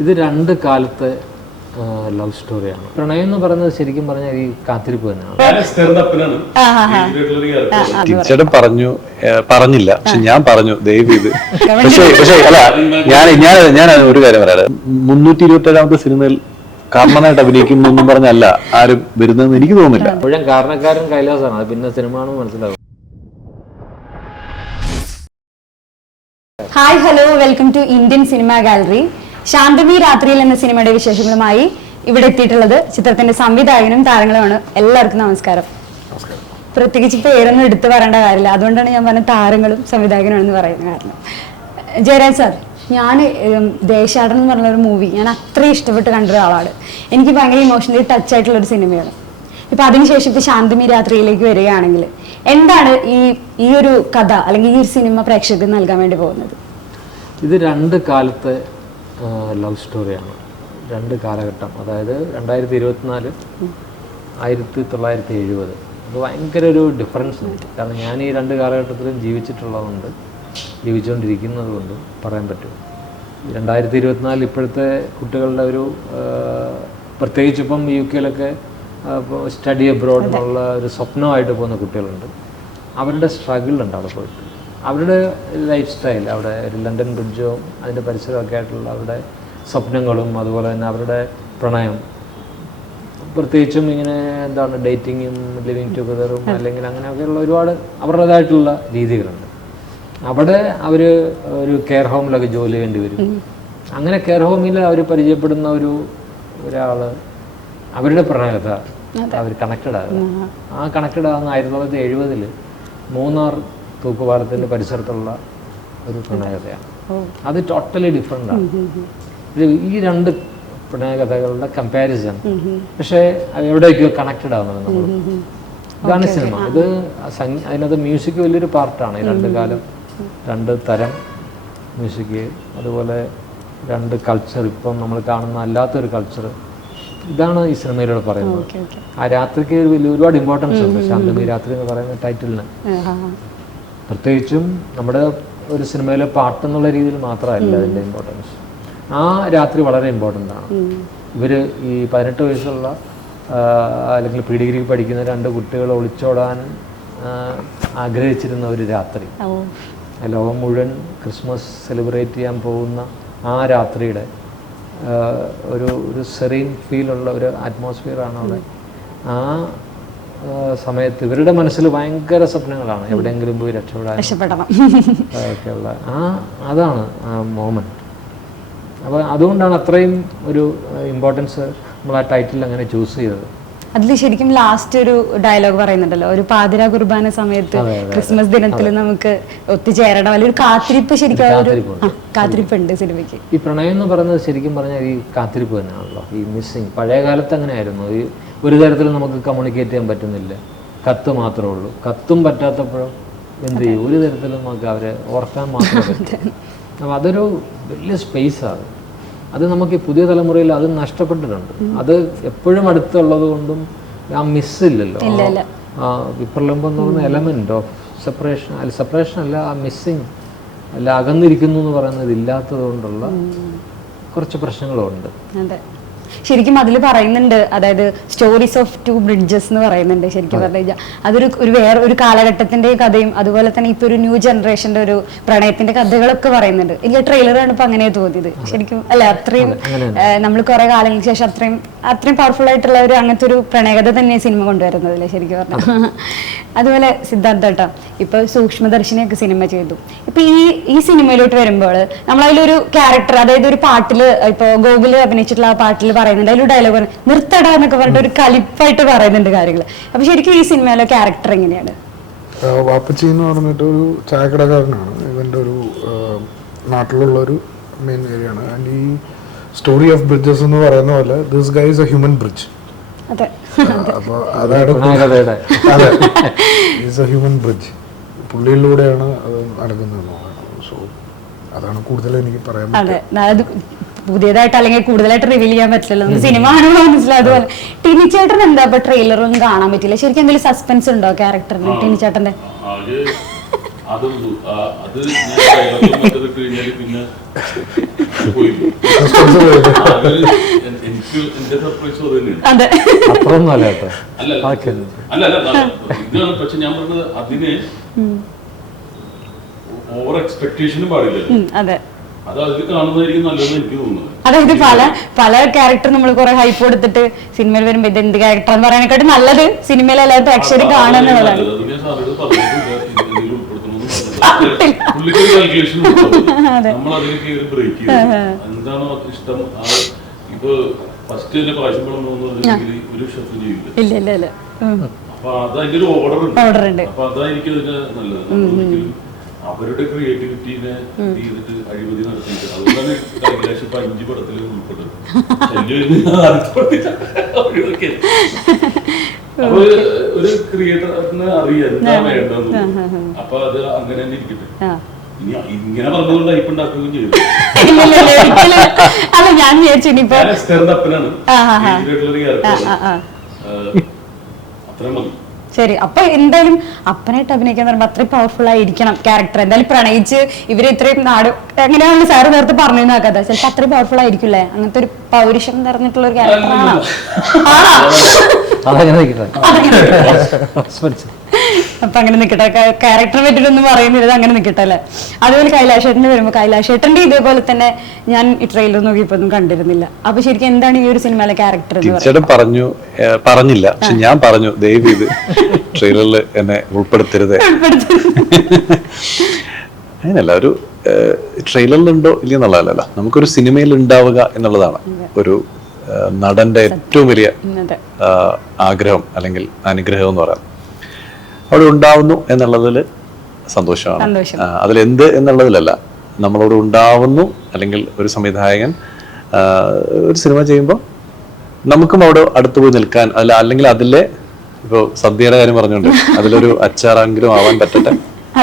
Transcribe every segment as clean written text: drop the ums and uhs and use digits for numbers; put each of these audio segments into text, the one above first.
ഇത് രണ്ട് കാലത്തെ ലവ് സ്റ്റോറിയാണ്. പ്രണയം എന്ന് പറയുന്നത് ശരിക്കും പറഞ്ഞാൽ ഈ കാത്തിരിപ്പ് തന്നെയാണ്. ചേട്ടൻ പറഞ്ഞില്ല, പക്ഷെ ഞാൻ പറഞ്ഞു ദയവ് ഇത്. പക്ഷേ അല്ല, ഞാൻ ഒരു കാര്യം പറയാം, 327ാമത്തെ സിനിമയിൽ കാരണനായിട്ട് അഭിനയിക്കുന്നൊന്നും പറഞ്ഞല്ല ആരും വരുന്നതെന്ന് എനിക്ക് തോന്നുന്നില്ല. മുഴുവൻ കാരണക്കാരൻ കൈലാസാണ്, അത് പിന്നെ സിനിമ ആണെന്ന് മനസ്സിലാവും. Hi hello, welcome to Indian cinema gallery. ശാന്തമി രാത്രിയിൽ എന്ന സിനിമയുടെ വിശേഷങ്ങളുമായി ഇവിടെ എത്തിയിട്ടുള്ളത് ചിത്രത്തിന്റെ സംവിധായകനും താരങ്ങളുമാണ്. എല്ലാവർക്കും നമസ്കാരം. പ്രത്യേകിച്ച് പേരൊന്നും എടുത്തു പറയേണ്ട കാര്യമില്ല, അതുകൊണ്ടാണ് ഞാൻ പറഞ്ഞ താരങ്ങളും സംവിധായകനാണെന്ന് പറയുന്ന കാരണം. ജയരാജ് സാർ, ഞാൻ ദേശാടൻ എന്ന് പറഞ്ഞൊരു മൂവി ഞാൻ അത്രയും ഇഷ്ടപ്പെട്ട് കണ്ട ഒരാളാണ്. എനിക്ക് ഭയങ്കര ഇമോഷണലി ടച്ച് ആയിട്ടുള്ളൊരു സിനിമയാണ്. ഇപ്പം അതിനുശേഷം ഇപ്പം ശാന്തമി രാത്രിയിലേക്ക് വരികയാണെങ്കിൽ എന്താണ് ഈ ഒരു കഥ അല്ലെങ്കിൽ ഈ ഒരു സിനിമ പ്രേക്ഷകർക്ക് നൽകാൻ വേണ്ടി പോകുന്നത്? ഇത് രണ്ട് കാലത്തെ ലവ് സ്റ്റോറിയാണ്, രണ്ട് കാലഘട്ടം. അതായത് 2024, 1970. അത് ഭയങ്കര ഒരു ഡിഫറൻസ് ഉണ്ട്. കാരണം ഞാൻ ഈ രണ്ട് കാലഘട്ടത്തിലും ജീവിച്ചിട്ടുള്ളതുകൊണ്ട്, ജീവിച്ചുകൊണ്ടിരിക്കുന്നത് കൊണ്ട് പറയാൻ പറ്റും. 2024 ഇപ്പോഴത്തെ കുട്ടികളുടെ ഒരു പ്രത്യേകിച്ച് ഇപ്പം UK-ലൊക്കെ സ്റ്റഡി അബ്രോഡ് എന്നുള്ള ഒരു സ്വപ്നമായിട്ട് പോകുന്ന കുട്ടികളുണ്ട്. അവരുടെ സ്ട്രഗിളുണ്ട് അവിടെ പോയിട്ട്. അവരുടെ ലൈഫ് സ്റ്റൈൽ, അവിടെ ഒരു ലണ്ടൻ ബ്രിഡ്ജും അതിൻ്റെ പരിസരമൊക്കെ ആയിട്ടുള്ള അവരുടെ സ്വപ്നങ്ങളും, അതുപോലെ തന്നെ അവരുടെ പ്രണയം, പ്രത്യേകിച്ചും ഇങ്ങനെ എന്താണ് ഡേറ്റിങ്ങും ലിവിങ് ടുഗദറും അല്ലെങ്കിൽ അങ്ങനെയൊക്കെയുള്ള ഒരുപാട് അവരുടേതായിട്ടുള്ള രീതികളുണ്ട്. അവിടെ അവർ ഒരു കെയർ ഹോമിലൊക്കെ ജോലി ചെയ്യേണ്ടി വരും. അങ്ങനെ കെയർ ഹോമിൽ അവർ പരിചയപ്പെടുന്ന ഒരാൾ അവരുടെ പ്രണയകഥ അവർ കണക്റ്റഡ് ആകുക. ആ കണക്റ്റഡ് ആകുന്ന 1970 മൂന്നാർ തൂക്കുപാലത്തിൻ്റെ പരിസരത്തുള്ള ഒരു പ്രണയകഥയാണ്. അത് ടോട്ടലി ഡിഫറെൻ്റ് ആണ്. ഈ രണ്ട് പ്രണയകഥകളുടെ കമ്പാരിസൺ, പക്ഷേ എവിടേക്കോ കണക്റ്റഡ് ആവുന്നത് നമ്മൾ. ഇതാണ് സിനിമ. ഇത് അതിനകത്ത് മ്യൂസിക് വലിയൊരു പാർട്ടാണ്. ഈ രണ്ട് കാലം, രണ്ട് തരം മ്യൂസിക്, അതുപോലെ രണ്ട് കൾച്ചർ, ഇപ്പം നമ്മൾ കാണുന്ന അല്ലാത്തൊരു കൾച്ചർ. ഇതാണ് ഈ സിനിമയിലൂടെ പറയുന്നത്. ആ രാത്രിക്ക് ഒരുപാട് ഇമ്പോർട്ടൻസ് ഉണ്ട്. ശാന്തമി രാത്രി എന്ന് പറയുന്ന ടൈറ്റിലിന്. പ്രത്യേകിച്ചും നമ്മുടെ ഒരു സിനിമയിലെ പാട്ടെന്നുള്ള രീതിയിൽ മാത്രമല്ല അതിൻ്റെ ഇമ്പോർട്ടൻസ്. ആ രാത്രി വളരെ ഇമ്പോർട്ടൻ്റ് ആണ്. ഇവർ ഈ 18 വയസ്സുള്ള അല്ലെങ്കിൽ പ്രീ ഡിഗ്രിക്ക് പഠിക്കുന്ന രണ്ട് കുട്ടികൾ ഒളിച്ചോടാൻ ആഗ്രഹിച്ചിരുന്ന ഒരു രാത്രി, ലോകം മുഴുവൻ ക്രിസ്മസ് സെലിബ്രേറ്റ് ചെയ്യാൻ പോകുന്ന ആ രാത്രിയുടെ ഒരു സെറീൻ ഫീലുള്ള ഒരു അറ്റ്മോസ്ഫിയറാണ് അവിടെ. ആ സമയത്ത് ഇവരുടെ മനസ്സിൽ ഭയങ്കര സ്വപ്നങ്ങളാണ്, എവിടെയെങ്കിലും പോയി രക്ഷപ്പെടാൻ ഒക്കെയുള്ള അതാണ് ആ മോമെൻറ്റ്. അപ്പോൾ അതുകൊണ്ടാണ് അത്രയും ഒരു ഇമ്പോർട്ടൻസ് നമ്മൾ ആ ടൈറ്റിൽ അങ്ങനെ ചൂസ് ചെയ്തത്. അതിൽ ശരിക്കും ലാസ്റ്റ് ഒരു ഡയലോഗ് പറയുന്നുണ്ടല്ലോ, ഒരു പാതിരാ കുർബാന സമയത്ത് ക്രിസ്മസ് ദിനത്തിൽ നമുക്ക് ഒത്തുചേരണം, അല്ലെങ്കിൽ ഒരു കാത്തിരിപ്പ്. ശരിക്കും കാത്തിരിപ്പുണ്ട് സിനിമയ്ക്ക്. ഈ പ്രണയം എന്ന് പറയുന്നത് ശരിക്കും പറഞ്ഞാൽ ഈ കാത്തിരിപ്പ് തന്നെയാണല്ലോ. ഈ മിസ്സിങ് പഴയ കാലത്ത് അങ്ങനെയായിരുന്നു. ഈ ഒരു തരത്തിലും നമുക്ക് കമ്മ്യൂണിക്കേറ്റ് ചെയ്യാൻ പറ്റുന്നില്ല, കത്ത് മാത്രമേ ഉള്ളൂ. കത്തും പറ്റാത്തപ്പോഴും എന്ത് ചെയ്യും, ഒരു തരത്തിലും നമുക്ക് അവരെ ഓർക്കാൻ മാത്രമേ പറ്റും. അപ്പോൾ അതൊരു വലിയ സ്പേസാണ്. അത് നമുക്ക് ഈ പുതിയ തലമുറയിൽ അത് നഷ്ടപ്പെട്ടിട്ടുണ്ട്. അത് എപ്പോഴും അടുത്തുള്ളത് കൊണ്ടും ആ മിസ്സില്ലല്ലോ. വിപ്രലംബം എന്ന് പറയുന്ന എലമെന്റ് ഓഫ് സെപ്പറേഷൻ, അല്ല സെപ്പറേഷൻ അല്ല, ആ മിസ്സിങ് അല്ല, അകന്നിരിക്കുന്നു എന്ന് പറയുന്നത് ഇല്ലാത്തത് കൊണ്ടുള്ള കുറച്ച് പ്രശ്നങ്ങളുണ്ട്. ശരിക്കും അതിൽ പറയുന്നുണ്ട്, അതായത് സ്റ്റോറീസ് ഓഫ് ടു ബ്രിഡ്ജസ് എന്ന് പറയുന്നുണ്ട്. ശരിക്കും പറഞ്ഞു കഴിഞ്ഞാൽ അതൊരു വേറെ ഒരു കാലഘട്ടത്തിന്റെ കഥയും, അതുപോലെ തന്നെ ഇപ്പൊ ഒരു ന്യൂ ജനറേഷന്റെ ഒരു പ്രണയത്തിന്റെ കഥകളൊക്കെ പറയുന്നുണ്ട്. എനിക്ക് ട്രെയിലർ കണ്ടപ്പോൾ അങ്ങനെ തോന്നിയത്. ശരിക്കും അല്ലെ, അത്രയും നമ്മൾ കുറെ കാലങ്ങൾക്ക് ശേഷം അത്രയും പവർഫുൾ ആയിട്ടുള്ള ഒരു അങ്ങനത്തെ ഒരു പ്രണയകഥ തന്നെ സിനിമ കൊണ്ടുവരുന്നതല്ലേ ശരിക്കും പറഞ്ഞു. അതുപോലെ സിദ്ധാർത്ഥ ഇപ്പൊ സൂക്ഷ്മദർശിനിയൊക്കെ സിനിമ ചെയ്തു. ഇപ്പൊ ഈ സിനിമയിലോട്ട് വരുമ്പോൾ നമ്മളതിലൊരു ക്യാരക്ടർ, അതായത് ഒരു പാട്ടില് ഇപ്പൊ ഗോകുല് അഭിനയിച്ചിട്ടുള്ള ആ പാട്ടിൽ പറയുന്നുണ്ട്, അതിലൊരു ഡയലോഗ് നിർത്തട എന്നൊക്കെ പറഞ്ഞിട്ട് ഒരു കലിപ്പായിട്ട് പറയുന്നുണ്ട് കാര്യങ്ങൾ. അപ്പൊ ശരിക്കും ഈ സിനിമയിലെ ക്യാരക്ടർ എങ്ങനെയാണ്? വാപ്പച്ചി എന്ന് പറഞ്ഞിട്ട് ഒരു ചായക്കടക്കാരനാണ്. ഇവന്റെ ഒരു നാട്ടിലുള്ള ഒരു മെയിൻ ഏരിയയാണ്. ആൻഡ് ഈ സ്റ്റോറി ഓഫ് ബ്രിഡ്ജസ് എന്ന് പറയുന്ന പോലെ this guy is A human bridge. അപ്പൊ അതാണ് ഈസ് എ ഹ്യൂമൻ ബ്രിഡ്ജ്. പുള്ളിയിലൂടെയാണ് അത് നടക്കുന്നത്. സോ അതാണ് കൂടുതൽ എനിക്ക് പറയാൻ പറ്റുന്നത്. പുതിയതായിട്ട് അല്ലെങ്കിൽ കൂടുതലായിട്ട് റിവീൽ ചെയ്യാൻ പറ്റില്ലല്ലോ, സിനിമ ആണോ മനസ്സിലായത് പോലെ. ടിനി ചേട്ടൻ എന്താ ഇപ്പൊ ട്രെയിലറൊന്നും കാണാൻ പറ്റില്ല. ശരിക്കും എന്തെങ്കിലും സസ്പെൻസ് ഉണ്ടോ ക്യാരക്ടറിന് ടിനി ചേട്ടന്റെ? അതുള്ളൂ. അത് ഞാൻ മറ്റത് ഇട്ട് കഴിഞ്ഞാല് പിന്നെ പോയില്ല. എനിക്ക് എന്റെ സർപ്രൈസ് അത് തന്നെയാണ്. അത്രയൊന്നും അല്ല കേട്ടോ. അല്ല ഇതാണ്. പക്ഷെ ഞാൻ പറഞ്ഞത് അതിന് ഓവർ എക്സ്പെക്ടേഷനും പാടില്ല. അത് അതിൽ കാണുന്നതായിരിക്കും നല്ലതെന്ന് എനിക്ക് തോന്നുന്നത്. അതായത് പല ക്യാരക്ടർ നമ്മൾ കുറെ ഹൈപ്പ് കൊടുത്തിട്ട് സിനിമയിൽ വരുമ്പോ ഇത് എന്ത് ക്യാരക്ടർ എന്ന് പറയാനെക്കാട്ടും നല്ലത് സിനിമയിൽ എല്ലാവരും പ്രേക്ഷകർ കാണുന്നുള്ളതാണ്. എന്താണോ ഇഷ്ടം. ഇപ്പൊ ഫസ്റ്റ് തന്നെ പായസമ്പളം ഒരു ഷെഫ് ചെയ്യില്ല. അപ്പൊ അത് അതിന്റെ ഒരു ഓർഡർ ഉണ്ട്. അപ്പൊ അതായിരിക്കും അതിന്റെ നല്ലത്. അവരുടെ ക്രിയേറ്റിവിറ്റിനെ ചെയ്തിട്ട് അഴിമതി നടത്തിയിട്ട് അതുകൊണ്ടാണ് കൈലാഷ് ഇപ്പൊ 5 പടത്തിൽ ഉൾപ്പെട്ടത്. അപ്പൊ ഒരു ക്രിയേറ്ററിന് അറിയാം എന്താ വേണ്ടതെന്ന്. അപ്പൊ അത് അങ്ങനെ തന്നെ ഇരിക്കട്ടെ. ഇനി ഇങ്ങനെ പറഞ്ഞതുകൊണ്ട് ഹൈപ്പ് ഉണ്ടാക്കുകയും ചെയ്തു. അത്ര മതി. ശരി, അപ്പൊ എന്തായാലും അപ്പനായിട്ട് അഭിനയിക്കാൻ പറയുമ്പോൾ അത്രയും പവർഫുൾ ആയിരിക്കണം ക്യാരക്ടർ. എന്തായാലും പ്രണയിച്ച് ഇവര് ഇത്രയും നാട് എങ്ങനെയാണ് സാറ് നേരത്തെ പറഞ്ഞു കഥ, ചിലപ്പോ അത്രയും പവർഫുൾ ആയിരിക്കില്ലേ? അങ്ങനത്തെ ഒരു പൗരുഷം നിറഞ്ഞിട്ടുള്ള ഒരു ക്യാരക്ടറാണോ? അപ്പൊ അങ്ങനെ നിക്കട്ടെ. ക്യാരക്ടറെ പറ്റിട്ടൊന്നും പറയുന്നില്ല, അങ്ങനെ നിക്കട്ടെ അല്ലെ. അതുപോലെ കൈലാഷേട്ടന് വരുമ്പോ കൈലാഷേട്ടന്റെ ഇതേപോലെ തന്നെ ഞാൻ ഈ ട്രെയിലർ നോക്കിയപ്പോ ഒന്നും കണ്ടിരുന്നില്ല. അപ്പൊ ശരിക്കും എന്താണ് ഈ ഒരു സിനിമയിലെ ക്യാരക്ടർ? പറഞ്ഞില്ല, പക്ഷെ ഞാൻ പറഞ്ഞു ദയവ് ഇത് ട്രെയിലറിൽ എന്നെ ഉൾപ്പെടുത്തരുത്. അങ്ങനെയല്ല, ഒരു ട്രെയിലറിലുണ്ടോ ഇല്ലെന്നുള്ളതല്ല, നമുക്കൊരു സിനിമയിൽ ഉണ്ടാവുക എന്നുള്ളതാണ് ഒരു നടന്റെ ഏറ്റവും വലിയ ആഗ്രഹം അല്ലെങ്കിൽ അനുഗ്രഹം എന്ന് പറയാം. അവിടെ ഉണ്ടാവുന്നു എന്നുള്ളതിൽ സന്തോഷമാണ്. അതിലെന്ത് എന്നുള്ളതിലല്ല, നമ്മളവിടെ ഉണ്ടാവുന്നു. അല്ലെങ്കിൽ ഒരു സംവിധായകൻ ഒരു സിനിമ ചെയ്യുമ്പോൾ നമുക്കും അവിടെ അടുത്ത് പോയി നിൽക്കാൻ അല്ലെങ്കിൽ അതിലെ ഇപ്പൊ സദ്യയുടെ കാര്യം പറഞ്ഞുകൊണ്ട് അതിലൊരു അച്ചാറെങ്കിലും ആവാൻ പറ്റട്ടെ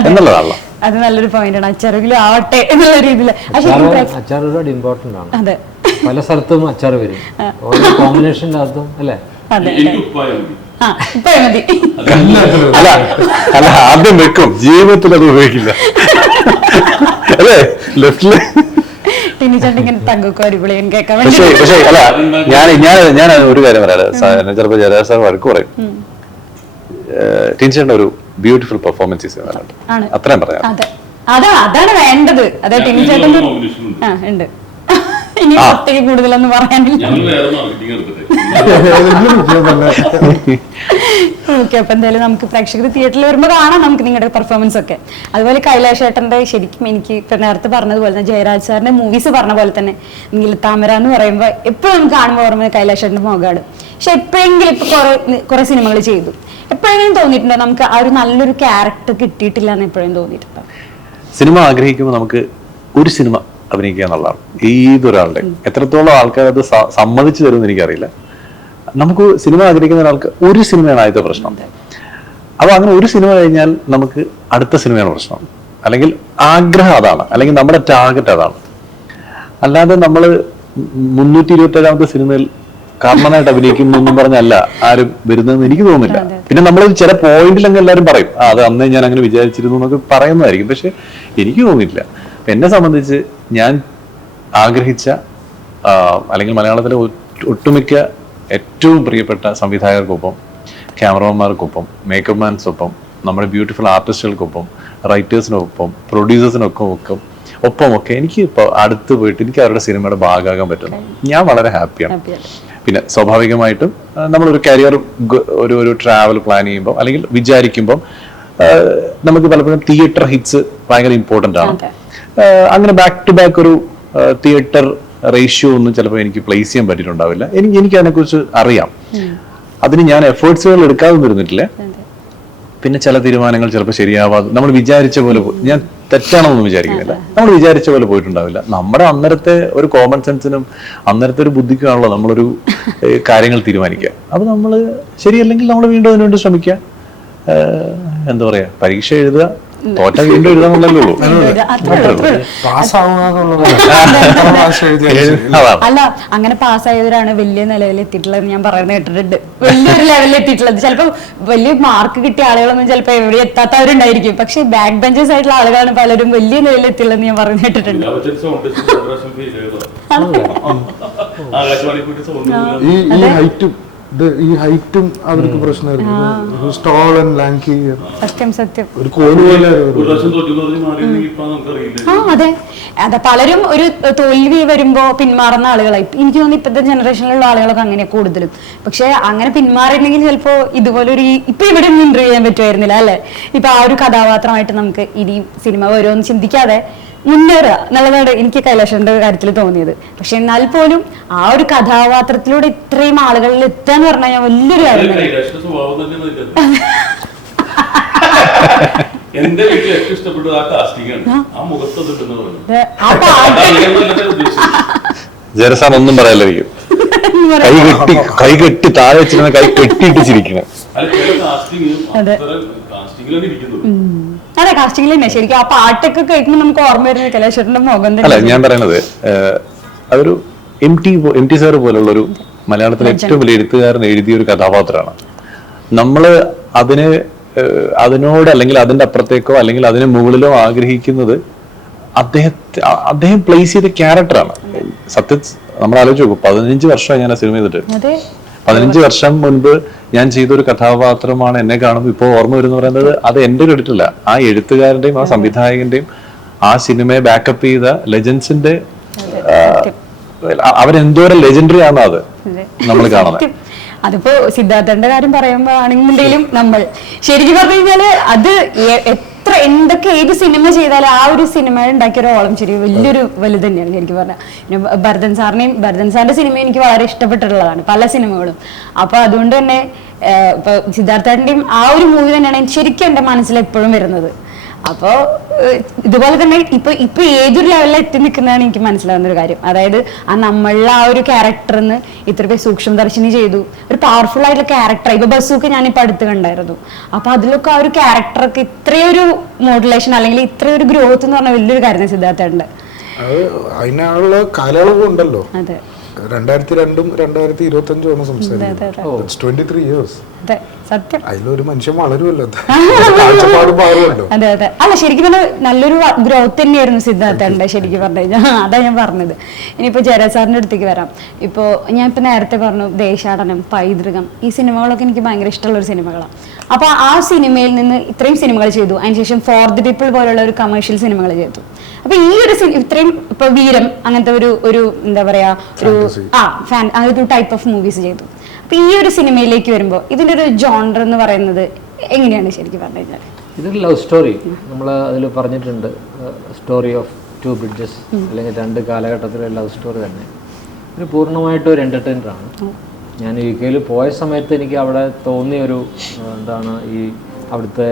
എന്നുള്ളതാണല്ലോ. അത് നല്ലൊരു പോയിന്റ് ആണ്, അച്ചാറെങ്കിലും ആവട്ടെ എന്നുള്ള രീതിയിൽ. അച്ചാർ ഒരുപാട് ഇമ്പോർട്ടന്റ് ആണ്. അതെ, പല സ്ഥലത്തും അച്ചാർ വരും, ഓരോ കോമ്പിനേഷൻ്റെ അകത്തും അല്ലേ. അല്ല ആദ്യം വെക്കും, ജീവിതത്തിൽ അത് ഉപയോഗിക്കില്ല അല്ലേ. ലെഫ്റ്റില് പക്ഷേ അല്ല, ഞാൻ ഒരു കാര്യം പറയാം. ചിലപ്പോ ജയരാജ് സാർ വഴക്ക് പറയും. ടീൻചേട്ടൻ്റെ ഒരു ബ്യൂട്ടിഫുൾ പെർഫോമൻസ് അത്രയും പറയാം. അതാണ് വേണ്ടത്. അതെ, ടിനിച്ചേട്ടൻ്റെ ഉണ്ട്. ഇനി ഒത്തിരി കൂടുതലൊന്നും പറയാനില്ല. ഓക്കെ, അപ്പൊ എന്തായാലും നമുക്ക് പ്രേക്ഷകർ തിയേറ്ററിൽ വരുമ്പോൾ കാണാം നമുക്ക് നിങ്ങളുടെ പെർഫോമൻസ് ഒക്കെ. അതുപോലെ കൈലാഷ് ഏട്ടന്റെ ശരിക്കും എനിക്ക് ഇപ്പൊ നേരത്തെ പറഞ്ഞതുപോലെ തന്നെ ജയരാജ് സാറിന്റെ മൂവീസ് പറഞ്ഞ പോലെ തന്നെ നീലത്താമര എന്ന് പറയുമ്പോൾ എപ്പോഴും നമുക്ക് കാണുമ്പോൾ ഓർമ്മ കൈലാഷ് ഏട്ടന്റെ മുഖാണ്. പക്ഷെ എപ്പോഴെങ്കിലും ഇപ്പൊ കുറെ സിനിമകൾ ചെയ്തു, എപ്പോഴെങ്കിലും തോന്നിയിട്ടുണ്ടോ നമുക്ക് ആ ഒരു നല്ലൊരു ക്യാരക്ടർ കിട്ടിയിട്ടില്ല എന്ന് എപ്പോഴും തോന്നിയിട്ടുണ്ടോ? സിനിമ ആഗ്രഹിക്കുമ്പോൾ നമുക്ക് ഒരു സിനിമ അഭിനയിക്കുക എന്നുള്ളതാണ്. ഏതൊരാളുടെ എത്രത്തോളം ആൾക്കാർ അത് സമ്മതിച്ചു തരുമെന്ന് എനിക്കറിയില്ല. നമുക്ക് സിനിമ ആഗ്രഹിക്കുന്ന ഒരാൾക്ക് ഒരു സിനിമയാണ് ആദ്യത്തെ പ്രശ്നം. അപ്പൊ അങ്ങനെ ഒരു സിനിമ കഴിഞ്ഞാൽ നമുക്ക് അടുത്ത സിനിമയാണ് പ്രശ്നം. അല്ലെങ്കിൽ ആഗ്രഹം അതാണ്, അല്ലെങ്കിൽ നമ്മുടെ ടാർഗറ്റ് അതാണ്. അല്ലാതെ നമ്മൾ 327ാമത്തെ സിനിമയിൽ കാരണനായിട്ട് അഭിനയിക്കുന്നൊന്നും പറഞ്ഞല്ല ആരും വരുന്നതെന്ന് എനിക്ക് തോന്നുന്നില്ല. പിന്നെ നമ്മൾ ചില പോയിന്റിലങ്ങ് എല്ലാവരും പറയും അത് അന്നേ ഞാൻ അങ്ങനെ വിചാരിച്ചിരുന്നു എന്നൊക്കെ പറയുന്നതായിരിക്കും. പക്ഷെ എനിക്ക് തോന്നിയിട്ടില്ല. എന്നെ സംബന്ധിച്ച് ഞാൻ ആഗ്രഹിച്ച അല്ലെങ്കിൽ മലയാളത്തിലെ ഒട്ടുമിക്ക ഏറ്റവും പ്രിയപ്പെട്ട സംവിധായകർക്കൊപ്പം, ക്യാമറമാൻമാർക്കൊപ്പം, മേക്കപ്പ് മാൻസൊപ്പം, നമ്മുടെ ബ്യൂട്ടിഫുൾ ആർട്ടിസ്റ്റുകൾക്കൊപ്പം, റൈറ്റേഴ്സിനൊപ്പം, പ്രൊഡ്യൂസേഴ്സിനൊക്കെ എനിക്ക് ഇപ്പോൾ അടുത്ത് പോയിട്ട് എനിക്ക് അവരുടെ സിനിമയുടെ ഭാഗമാകാൻ പറ്റുന്നു. ഞാൻ വളരെ ഹാപ്പിയാണ്. പിന്നെ സ്വാഭാവികമായിട്ടും നമ്മളൊരു കരിയർ ഒരു ട്രാവൽ പ്ലാൻ ചെയ്യുമ്പോൾ അല്ലെങ്കിൽ വിചാരിക്കുമ്പോൾ നമുക്ക് പലപ്പോഴും തിയേറ്റർ ഹിറ്റ്സ് ഭയങ്കര ഇമ്പോർട്ടൻ്റ് ആണ്. അങ്ങനെ ബാക്ക് ടു ബാക്ക് ഒരു തിയേറ്റർ റേഷ്യോ ഒന്നും ചിലപ്പോൾ എനിക്ക് പ്ലേസ് ചെയ്യാൻ പറ്റിയിട്ടുണ്ടാവില്ല. എനിക്ക് അതിനെക്കുറിച്ച് അറിയാം. അതിന് ഞാൻ എഫേർട്സുകൾ എടുക്കാതെ വരുന്നിട്ടില്ല. പിന്നെ ചില തീരുമാനങ്ങൾ ചിലപ്പോൾ ശരിയാവാതെ നമ്മൾ വിചാരിച്ച പോലെ ഞാൻ തെറ്റാണെന്നൊന്നും വിചാരിക്കുന്നില്ല. നമ്മൾ വിചാരിച്ച പോലെ പോയിട്ടുണ്ടാവില്ല. നമ്മുടെ അന്നേരത്തെ ഒരു കോമൺ സെൻസിനും അന്നേരത്തെ ഒരു ബുദ്ധിക്കുമാണല്ലോ നമ്മളൊരു കാര്യങ്ങൾ തീരുമാനിക്കുക. അപ്പൊ നമ്മൾ ശരിയല്ലെങ്കിൽ നമ്മൾ വീണ്ടും അതിനുവേണ്ടി ശ്രമിക്കുക. എന്താ പറയാ, പരീക്ഷ എഴുതുക, തോറ്റ വീണ്ടും എഴുതാന്നുള്ളല്ലേ ഉള്ളൂ. പാസ്സാവുക എന്നുള്ളത് അതാണ്. അല്ല, അങ്ങനെ പാസ്സായവരാണ് വലിയ നിലയിൽ എത്തിയിട്ടുള്ളത് ഞാൻ പറയുന്നത് കേട്ടിട്ടുണ്ട്. വലിയൊരു ലെവലിൽ എത്തിയിട്ടുള്ളത്. ചിലപ്പോൾ വലിയ മാർക്ക് കിട്ടിയ ആളുകളൊന്നും ചിലപ്പോൾ എവിടെ എത്താത്തവരുണ്ടായിരിക്കും. പക്ഷെ ബാക്ക് ബെഞ്ചേഴ്സ് ആയിട്ടുള്ള ആളുകളാണ് പലരും വലിയ നിലയിൽ എത്തിയുള്ളത് ഞാൻ പറഞ്ഞു കേട്ടിട്ടുണ്ട്. ഈ ഹൈറ്റും അവർക്ക് പ്രശ്നമായിരിക്കും. സ്റ്റോൾ ആൻഡ് ലാങ്കി സത്യം സത്യം. ഒരു കോല് പോലെ അതെ അതെ, പലരും ഒരു തോൽവി വരുമ്പോ പിന്മാറുന്ന ആളുകളായി. എനിക്ക് തോന്നുന്നു ഇപ്പോഴത്തെ ജനറേഷനിലുള്ള ആളുകളൊക്കെ അങ്ങനെ കൂടുതലും. പക്ഷെ അങ്ങനെ പിന്മാറിയില്ലെങ്കിൽ ചിലപ്പോ ഇതുപോലെ ഒരു ഇപ്പൊ ഇവിടെ ഒന്നും ഇന്റർവ്യൂ ചെയ്യാൻ പറ്റുമായിരുന്നില്ല അല്ലെ. ഇപ്പൊ ആ ഒരു കഥാപാത്രമായിട്ട് നമുക്ക് ഇനിയും സിനിമ വരുമെന്ന് ചിന്തിക്കാതെ മുന്നേറുക എന്നുള്ളതാണ് എനിക്ക് കൈലാഷന്റെ കാര്യത്തിൽ തോന്നിയത്. പക്ഷെ എന്നാൽ പോലും ആ ഒരു കഥാപാത്രത്തിലൂടെ ഇത്രയും ആളുകളിൽ എത്താന്ന് പറഞ്ഞാൽ വലിയൊരു കാര്യം. എന്റെ വീട്ടിൽ ഏറ്റവും ഇഷ്ടപ്പെട്ടത് ആ കാസ്റ്റിംഗ് ആണ്. ആ മുഖത്ത് ജയസാൻ ഒന്നും പറയാനില്ലായിരിക്കും. കൈ കെട്ടി താഴെ വെച്ചിരുന്ന കൈ കെട്ടിയിട്ട് ചിരിക്കണം. അതെ, കാസ്റ്റിംഗിൽ തന്നെ ശരിക്കും ആ പാട്ടൊക്കെ കേൾക്കുമ്പോൾ നമുക്ക് ഓർമ്മ വരുന്നത് കൈലാഷേട്ടന്റെ മുഖം തന്നെ. അല്ല, ഞാൻ പറയണത് അതൊരു എം ടി സാർ പോലുള്ള ഒരു മലയാളത്തിലെ ഏറ്റവും വലിയ എഴുത്തുകാരൻ എഴുതിയ ഒരു കഥാപാത്രമാണ്. നമ്മള് അതിനോട് അല്ലെങ്കിൽ അതിന്റെ അപ്പുറത്തേക്കോ അല്ലെങ്കിൽ അതിന് മുകളിലോ ആഗ്രഹിക്കുന്നത് അദ്ദേഹം പ്ലേസ് ചെയ്ത ക്യാരക്ടറാണ്. നമ്മൾ ആലോചിച്ച് നോക്കും, 15 വർഷമായി ഞാൻ ആ സിനിമ ചെയ്തിട്ട്. 15 വർഷം മുൻപ് ഞാൻ ചെയ്തൊരു കഥാപാത്രമാണ് എന്നെ കാണുമ്പോൾ ഇപ്പോൾ ഓർമ്മ വരുന്ന പറയുന്നത് അത് എന്റെ ക്രെഡിറ്റ് അല്ല, ആ എഴുത്തുകാരന്റെയും ആ സംവിധായകന്റെയും ആ സിനിമയെ ബാക്കപ്പ് ചെയ്ത ലെജൻസിന്റെ അവരെന്തോരം ലെജൻഡറി ആണ് അത് നമ്മൾ കാണുന്നത്. അതിപ്പോ സിദ്ധാർത്ഥന്റെ കാര്യം പറയുമ്പോ ആണെന്നുണ്ടെങ്കിലും നമ്മൾ ശരിക്കും പറഞ്ഞു കഴിഞ്ഞാല് അത് എത്ര എന്തൊക്കെ ഏത് സിനിമ ചെയ്താലും ആ ഒരു സിനിമ ഉണ്ടാക്കിയ ഒരു ഓളം ശരി വലിയൊരു വലുത് തന്നെയാണ് ശരിക്കും പറഞ്ഞാൽ. പിന്നെ ഭരതൻ സാറിന്റെ സിനിമ എനിക്ക് വളരെ ഇഷ്ടപ്പെട്ടിട്ടുള്ളതാണ് പല സിനിമകളും. അപ്പൊ അതുകൊണ്ട് തന്നെ ഇപ്പൊ സിദ്ധാർത്ഥന്റെയും ആ ഒരു മൂവി തന്നെയാണ് ശരിക്കും എന്റെ മനസ്സിൽ എപ്പോഴും വരുന്നത്. അപ്പോ ഇതുപോലെ തന്നെ ഇപ്പൊ ഏതൊരു ലെവലിൽ എത്തി നിൽക്കുന്നതാണ് എനിക്ക് മനസ്സിലാവുന്ന ഒരു കാര്യം. അതായത് ആ നമ്മളുടെ ആ ഒരു ക്യാരക്ടറിന് ഇത്ര സൂക്ഷ്മദർശിനി ചെയ്തു, ഒരു പവർഫുൾ ആയിട്ടുള്ള ക്യാരക്ടർ. ഇപ്പൊ ബസ്സൊക്കെ ഞാനിപ്പോ അടുത്ത് കണ്ടായിരുന്നു. അപ്പൊ അതിലൊക്കെ ആ ഒരു ക്യാരക്ടർക്ക് ഇത്രയൊരു മോഡുലേഷൻ അല്ലെങ്കിൽ ഇത്രയൊരു ഗ്രോത്ത് എന്ന് പറഞ്ഞാൽ വലിയൊരു കാര്യം സിദ്ധാർത്ഥന്റെ. അതിനുള്ള കാലയളവ് ഉണ്ടല്ലോ. അതെ, 2002ഉം 2025ഉം സംസാരിക്കുന്നത്. 23 years. സത്യം. അതിലൊരു മനുഷ്യൻ വളരുമല്ലോ, കാഴ്ചപ്പാട് മാറുമല്ലോ. അതെ അതെ. അല്ല ശരിക്കും പറഞ്ഞാൽ നല്ലൊരു ഗ്രോത്ത് തന്നെയായിരുന്നു സിദ്ധാർത്ഥന്റെ ശരിക്കും പറഞ്ഞു കഴിഞ്ഞാൽ. അതാ ഞാൻ പറഞ്ഞത്. ഇനിയിപ്പോ ജയരാജ് സാറിന്റെ അടുത്തേക്ക് വരാം. ഇപ്പോ ഞാൻ ഇപ്പൊ നേരത്തെ പറഞ്ഞു ദേശാടനം, പൈതൃകം, ഈ സിനിമകളൊക്കെ എനിക്ക് ഭയങ്കര ഇഷ്ടമുള്ള ഒരു സിനിമകളാണ്. അപ്പൊ ആ സിനിമയിൽ നിന്ന് ഇത്രയും സിനിമകൾ ചെയ്തു, അതിനുശേഷം ഫോർ ദി പീപ്പിൾ പോലുള്ള ഒരു കമേഴ്ഷ്യൽ സിനിമകൾ ചെയ്തു. അപ്പൊ ഈ ഒരു ഇത്രയും ഇപ്പൊ വീരം അങ്ങനത്തെ ഒരു എന്താ പറയാ ഒരു ടൈപ്പ് ഓഫ് മൂവീസ് ചെയ്തു. അപ്പൊ ഈ ഒരു സിനിമയിലേക്ക് വരുമ്പോൾ ഇതിന്റെ ഒരു ജോണർ എന്ന് പറയുന്നത് എങ്ങനെയാണ് ശരിക്കും പറഞ്ഞു കഴിഞ്ഞാൽ? ഇതൊരു ലവ് സ്റ്റോറി. നമ്മൾ അതിൽ പറഞ്ഞിട്ടുണ്ട്, സ്റ്റോറി ഓഫ് 2 bridges, അല്ലെങ്കിൽ 2 കാലഘട്ടത്തിലെ ലവ് സ്റ്റോറി തന്നെ. ഒരു പൂർണ്ണമായിട്ടും ഒരു എൻ്റർടൈനറാണ്. ഞാൻ UK പോയ സമയത്ത് എനിക്ക് അവിടെ തോന്നിയ ഒരു എന്താണ് ഈ അവിടുത്തെ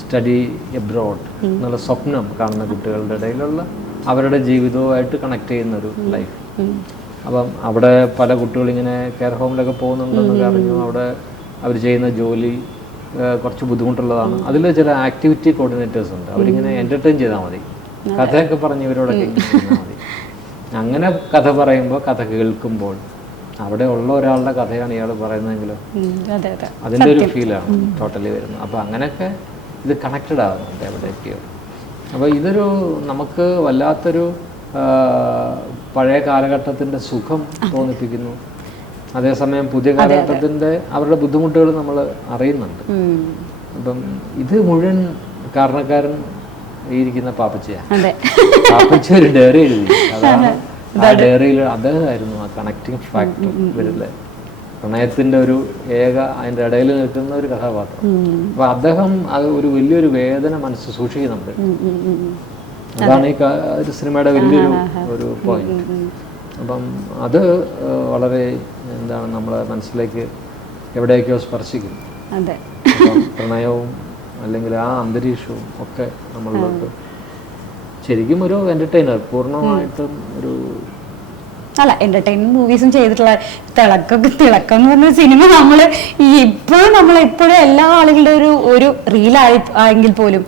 സ്റ്റഡി എബ്രോഡ് എന്നുള്ള സ്വപ്നം കാണുന്ന കുട്ടികളുടെ ഇടയിലുള്ള അവരുടെ ജീവിതവുമായിട്ട് കണക്ട് ചെയ്യുന്നൊരു ലൈഫ്. അപ്പം അവിടെ പല കുട്ടികളിങ്ങനെ കെയർ ഹോമിലൊക്കെ പോകുന്നുണ്ടെന്നൊക്കെ അറിഞ്ഞു. അവിടെ അവർ ചെയ്യുന്ന ജോലി കുറച്ച് ബുദ്ധിമുട്ടുള്ളതാണ്. അതിൽ ചില ആക്ടിവിറ്റി കോർഡിനേറ്റേഴ്സ് ഉണ്ട്, അവരിങ്ങനെ എൻ്റർടൈൻ ചെയ്താൽ മതി, കഥയൊക്കെ പറഞ്ഞ് ഇവരോടൊക്കെ ചെയ്താൽ മതി. അങ്ങനെ കഥ പറയുമ്പോൾ കഥ കേൾക്കുമ്പോൾ അവിടെ ഉള്ള ഒരാളുടെ കഥയാണ് ഇയാൾ പറയുന്നതെങ്കിലോ അതിൻ്റെ ഒരു ഫീലാണ് ടോട്ടലി വരുന്നത്. അപ്പോൾ അങ്ങനെയൊക്കെ ഇത് കണക്റ്റഡ് ആകുന്നുണ്ട് എവിടെയൊക്കെയോ. അപ്പോൾ ഇതൊരു നമുക്ക് വല്ലാത്തൊരു പഴയ കാലഘട്ടത്തിൻ്റെ സുഖം തോന്നിപ്പിക്കുന്നു. അതേസമയം പുതിയ കാലഘട്ടത്തിൻ്റെ അവരുടെ ബുദ്ധിമുട്ടുകൾ നമ്മൾ അറിയുന്നുണ്ട്. അപ്പം ഇത് മുഴുവൻ കാരണക്കാരൻ ഇരിക്കുന്ന പാപ്പച്ചയാണ്. പാപ്പച്ച ഒരു ഡയറി എഴുതി, അതാണ് ആ ഡയറിയിൽ അദ്ദേഹമായിരുന്നു ആ കണക്റ്റിംഗ് ഫാക്ടർ. ഇവരിലെ പ്രണയത്തിൻ്റെ ഒരു അതിൻ്റെ ഇടയിൽ നിൽക്കുന്ന ഒരു കഥാപാത്രം. അപ്പം അദ്ദേഹം അത് ഒരു വലിയൊരു വേദന മനസ്സ് സൂക്ഷിക്കുന്നുണ്ട്. അതാണ് ഈ ഒരു സിനിമയുടെ വലിയൊരു ഒരു പോയിന്റ്. അപ്പം അത് വളരെ എന്താണ് നമ്മളെ മനസ്സിലേക്ക് എവിടെയൊക്കെയോ സ്പർശിക്കും. അപ്പം പ്രണയവും അല്ലെങ്കിൽ ആ അന്തരീക്ഷവും ഒക്കെ നമ്മളിലോട്ട് ശരിക്കും ഒരു എൻ്റർടൈനർ പൂർണ്ണമായിട്ടും ഒരു അല്ല എന്റർടൈൻമെന്റ് മൂവീസും ചെയ്തിട്ടുള്ള തിളക്കം എന്ന് പറഞ്ഞ സിനിമ നമ്മൾ എപ്പോഴും എല്ലാ ആളുകളുടെ ഒരു റീലായെങ്കിൽ പോലും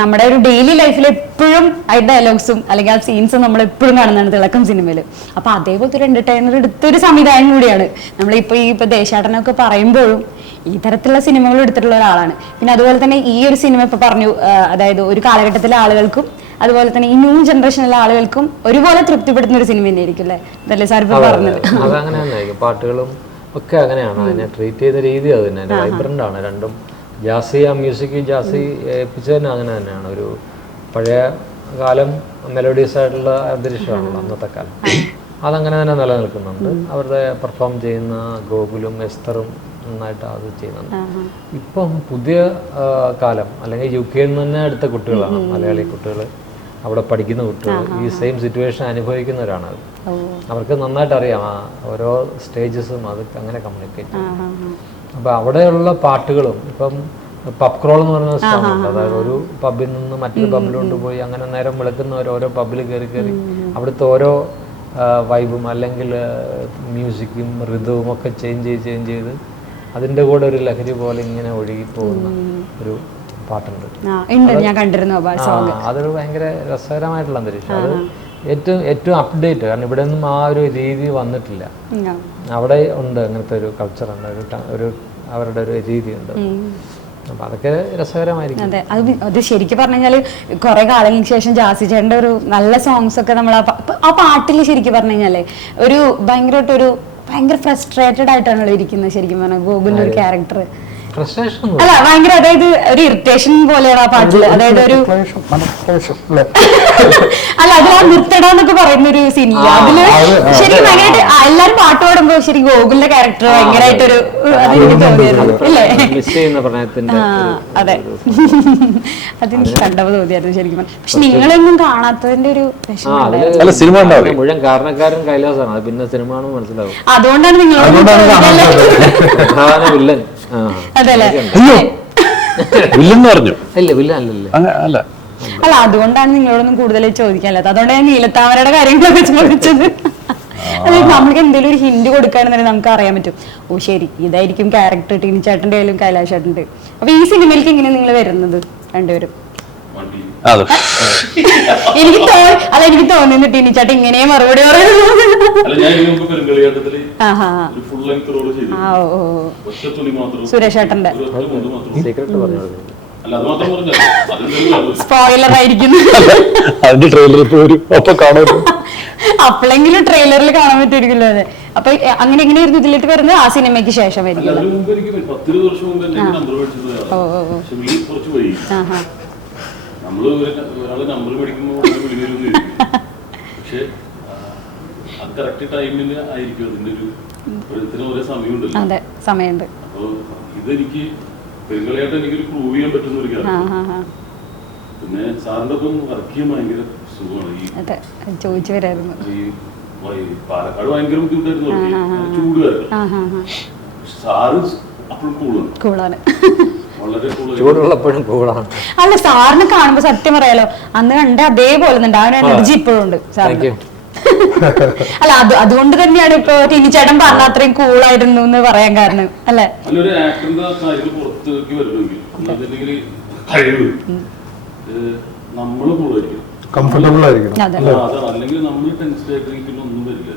നമ്മുടെ ഒരു ഡെയിലി ലൈഫിൽ എപ്പോഴും ആ ഡയലോഗ്സും അല്ലെങ്കിൽ ആ സീൻസും നമ്മൾ എപ്പോഴും കാണുന്നതാണ് തിളക്കം സിനിമയിൽ. അപ്പൊ അതേപോലത്തെ ഒരു എന്റർടൈനർ എടുത്തൊരു സംവിധാനം കൂടിയാണ് നമ്മളിപ്പോ ദേശാടനൊക്കെ പറയുമ്പോഴും ഈ തരത്തിലുള്ള സിനിമകൾ എടുത്തിട്ടുള്ള ഒരാളാണ്. പിന്നെ അതുപോലെ തന്നെ ഈ ഒരു സിനിമ ഇപ്പൊ പറഞ്ഞു, അതായത് ഒരു കാലഘട്ടത്തിലെ ആളുകൾക്കും അതുപോലെ തന്നെ ഈ ന്യൂ ജനറേഷനിലെ ആളുകൾക്കും ഒരുപോലെ തൃപ്തിപ്പെടുത്തുന്ന ഒരു സിനിമ തന്നെയായിരിക്കും അല്ലേ? അതല്ലേ സാർ ഇപ്പൊ പറഞ്ഞത്? അതങ്ങനെ തന്നെയായിരിക്കും. പാട്ടുകളും ഒക്കെ അങ്ങനെയാണ്, അതിനെ ട്രീറ്റ് ചെയ്ത രീതി അത് തന്നെ, അതിന്റെ വൈബ്രന്റ് ആണ് രണ്ടും. ജാസി ആ മ്യൂസിക് ജാസി ഏൽപ്പിച്ചതന്നെ അങ്ങനെ തന്നെയാണ്, ഒരു പഴയ കാലം മെലോഡിയസ് ആയിട്ടുള്ള അന്തരീക്ഷമാണല്ലോ അന്നത്തെ കാലം. അതങ്ങനെ തന്നെ നിലനിൽക്കുന്നുണ്ട്. അവരുടെ പെർഫോം ചെയ്യുന്ന ഗോകുലും എസ്തറും നന്നായിട്ട് അത് ചെയ്യുന്നുണ്ട്. ഇപ്പം പുതിയ കാലം അല്ലെങ്കിൽ UK നിന്ന് തന്നെ അടുത്ത കുട്ടികളാണ് മലയാളി കുട്ടികൾ, അവിടെ പഠിക്കുന്ന കുട്ടികൾ ഈ സെയിം സിറ്റുവേഷൻ അനുഭവിക്കുന്നവരാണ്. അവർക്ക് നന്നായിട്ട് അറിയാം ആ ഓരോ സ്റ്റേജസും അത് അങ്ങനെ കമ്മ്യൂണിക്കേറ്റ് ചെയ്യും. അപ്പം അവിടെയുള്ള പാട്ടുകളും ഇപ്പം പബ് ക്രോൾ എന്ന് പറയുന്ന സ്ഥലമുണ്ട്, അതായത് ഒരു പബ്ബിൽ നിന്ന് മറ്റൊരു പബ്ബിൽ കൊണ്ടുപോയി അങ്ങനെ നേരം വിളക്കുന്നവർ ഓരോ പബ്ബിൽ കയറി അവിടുത്തെ ഓരോ വൈബും അല്ലെങ്കിൽ മ്യൂസിക്കും ഋതുവും ഒക്കെ ചേഞ്ച് ചെയ്ത് അതിൻ്റെ കൂടെ ഒരു ലഹരി പോലെ ഇങ്ങനെ ഒഴുകി പോകുന്ന ഒരു പാട്ടുണ്ട്. അതൊരു ഭയങ്കര രസകരമായിട്ടുള്ള അന്തരീക്ഷം. അത് ഏറ്റവും അപ്ഡേറ്റ്, കാരണം ഇവിടെ ഒന്നും ആ ഒരു രീതി വന്നിട്ടില്ല. അവിടെ ഉണ്ട് അങ്ങനത്തെ ഒരു കൾച്ചർ ഉണ്ട്, ഒരു അവരുടെ ഒരു രീതിയുണ്ട്. അപ്പൊ അതൊക്കെ രസകരമായിരിക്കും. അതെ, അത് ശരിക്കും പറഞ്ഞു കഴിഞ്ഞാല് കുറെ കാലങ്ങൾക്ക് ശേഷം ജാസി ചേട്ടന്റെ ഒരു നല്ല സോങ്സ് ഒക്കെ നമ്മൾ ആ പാട്ടിൽ ശരിക്കും പറഞ്ഞു കഴിഞ്ഞാല് ഒരു ഭയങ്കര ഫ്രസ്ട്രേറ്റഡ് ആയിട്ടാണല്ലോ ഇരിക്കുന്നത് ശരിക്കും പറഞ്ഞാൽ ഗോകുലിന്റെ ഒരു ക്യാരക്ടർ. അല്ല ഭയങ്കര, അതായത് ഒരു ഇറിറ്റേഷൻ പോലെയാണ് ആ പാട്ടില്, അതായത് ഒരു അല്ല അത് ആ നിർത്തടാന്നൊക്കെ പറയുന്ന ഒരു സീനില്ല അതില് ശരിക്കും ഭയങ്കരമായിട്ട് എല്ലാരും പാട്ട് പാടുമ്പോ ശരി ഗോകുലിന്റെ ക്യാരക്ടർ ഭയങ്കരമായിട്ടൊരു അതെനിക്ക് തോന്നിയായിരുന്നു അല്ലേ? അതെ, അതെനിക്ക് കണ്ടപ്പോ തോന്നിയായിരുന്നു ശരിക്കും. പക്ഷെ നിങ്ങളൊന്നും കാണാത്തതിന്റെ ഒരു വിഷമം മുഴുവൻ കാരണക്കാരൻ കൈലാസാണ്, അത് പിന്നെ സിനിമ ആണെന്ന് മനസ്സിലാവും. അതുകൊണ്ടാണ് നിങ്ങളോട് വില്ലൻ. അതല്ലേ? അല്ല അതുകൊണ്ടാണ് നിങ്ങളോടൊന്നും കൂടുതൽ ചോദിക്കാനില്ലാത്ത, അതുകൊണ്ട് ഞാൻ നീലത്താമരയുടെ കാര്യങ്ങളൊക്കെ ചോദിച്ചത്. അതായത് നമ്മൾക്ക് എന്തെങ്കിലും ഒരു ഹിന്റ് കൊടുക്കുകയാണെന്നുണ്ടെങ്കിൽ നമുക്ക് അറിയാൻ പറ്റും, ഓ ശരി ഇതായിരിക്കും ക്യാരക്ടർ ടിനി ചേട്ടന്റെ ആയാലും കൈലാഷ് ചേട്ടന്റെ. അപ്പൊ ഈ സിനിമയിലേക്ക് എങ്ങനെ നിങ്ങൾ വരുന്നത് രണ്ടുപേരും? എനിക്ക് തോന്നുന്നു ടിനി ചേട്ടൻ ഇങ്ങനെ മറുപടി പറയുന്നത്. സുരേഷ് ചേട്ടന്റെ സ്പോയിലർ ആയിരിക്കുന്നു. അപ്പോഴെങ്കിലും ട്രെയിലറിൽ കാണാൻ പറ്റുമായിരിക്കുമല്ലോ. അതെ, അപ്പൊ അങ്ങനെ എങ്ങനെയായിരുന്നു ഇതിലേക്ക് വരുന്നത്? ആ സിനിമയ്ക്ക് ശേഷം ആയിരിക്കും. ഒരാള് നമ്പർ മേടിക്കുമ്പോൾ പക്ഷെ അത് കറക്റ്റ് ടൈമിന് ആയിരിക്കും അതിന്റെ ഒരു സമയമുണ്ടല്ലോ. അതെ, സമയമുണ്ട്. അപ്പൊ ഇതെനിക്ക് പെരുങ്കളിയായിട്ട് എനിക്കൊരു പ്രൂവ് ചെയ്യാൻ പറ്റുന്ന ഒരു കാര്യം. പിന്നെ സാറിന്റെ ഒപ്പം വർക്ക് ചെയ്യാൻ ഭയങ്കര സുഖമാണ്. ചോദിച്ചു വരായിരുന്നു. ഈ പാലക്കാട് ഭയങ്കര ബുദ്ധിമുട്ടായിരുന്നു, ചൂട് കാരണം. സാറ് അപ്പോഴും കൂളാണ്. ചൂടുള്ളപ്പോഴും കൂളാണ്. അല്ല സാറിന് കാണുമ്പോ സത്യം പറയാലോ അന്ന് കണ്ട അതേപോലെ ഉണ്ട്, ആ എനർജി ഇപ്പോഴും ഉണ്ട് സാറിന്. അല്ല അതുകൊണ്ട് തന്നെയാണ് ഇപ്പൊ ടിനി ചേട്ടൻ പറഞ്ഞ അത്രയും കൂളായിരുന്നു എന്ന് പറയാൻ കാരണം അല്ലെ? കംഫർട്ടബിൾ ആയിരിക്കണം. അല്ലെങ്കിൽ നമ്മൾ ടെൻഷൻ ആയിട്ടിരിക്കുന്ന ഒന്നും വരില്ല.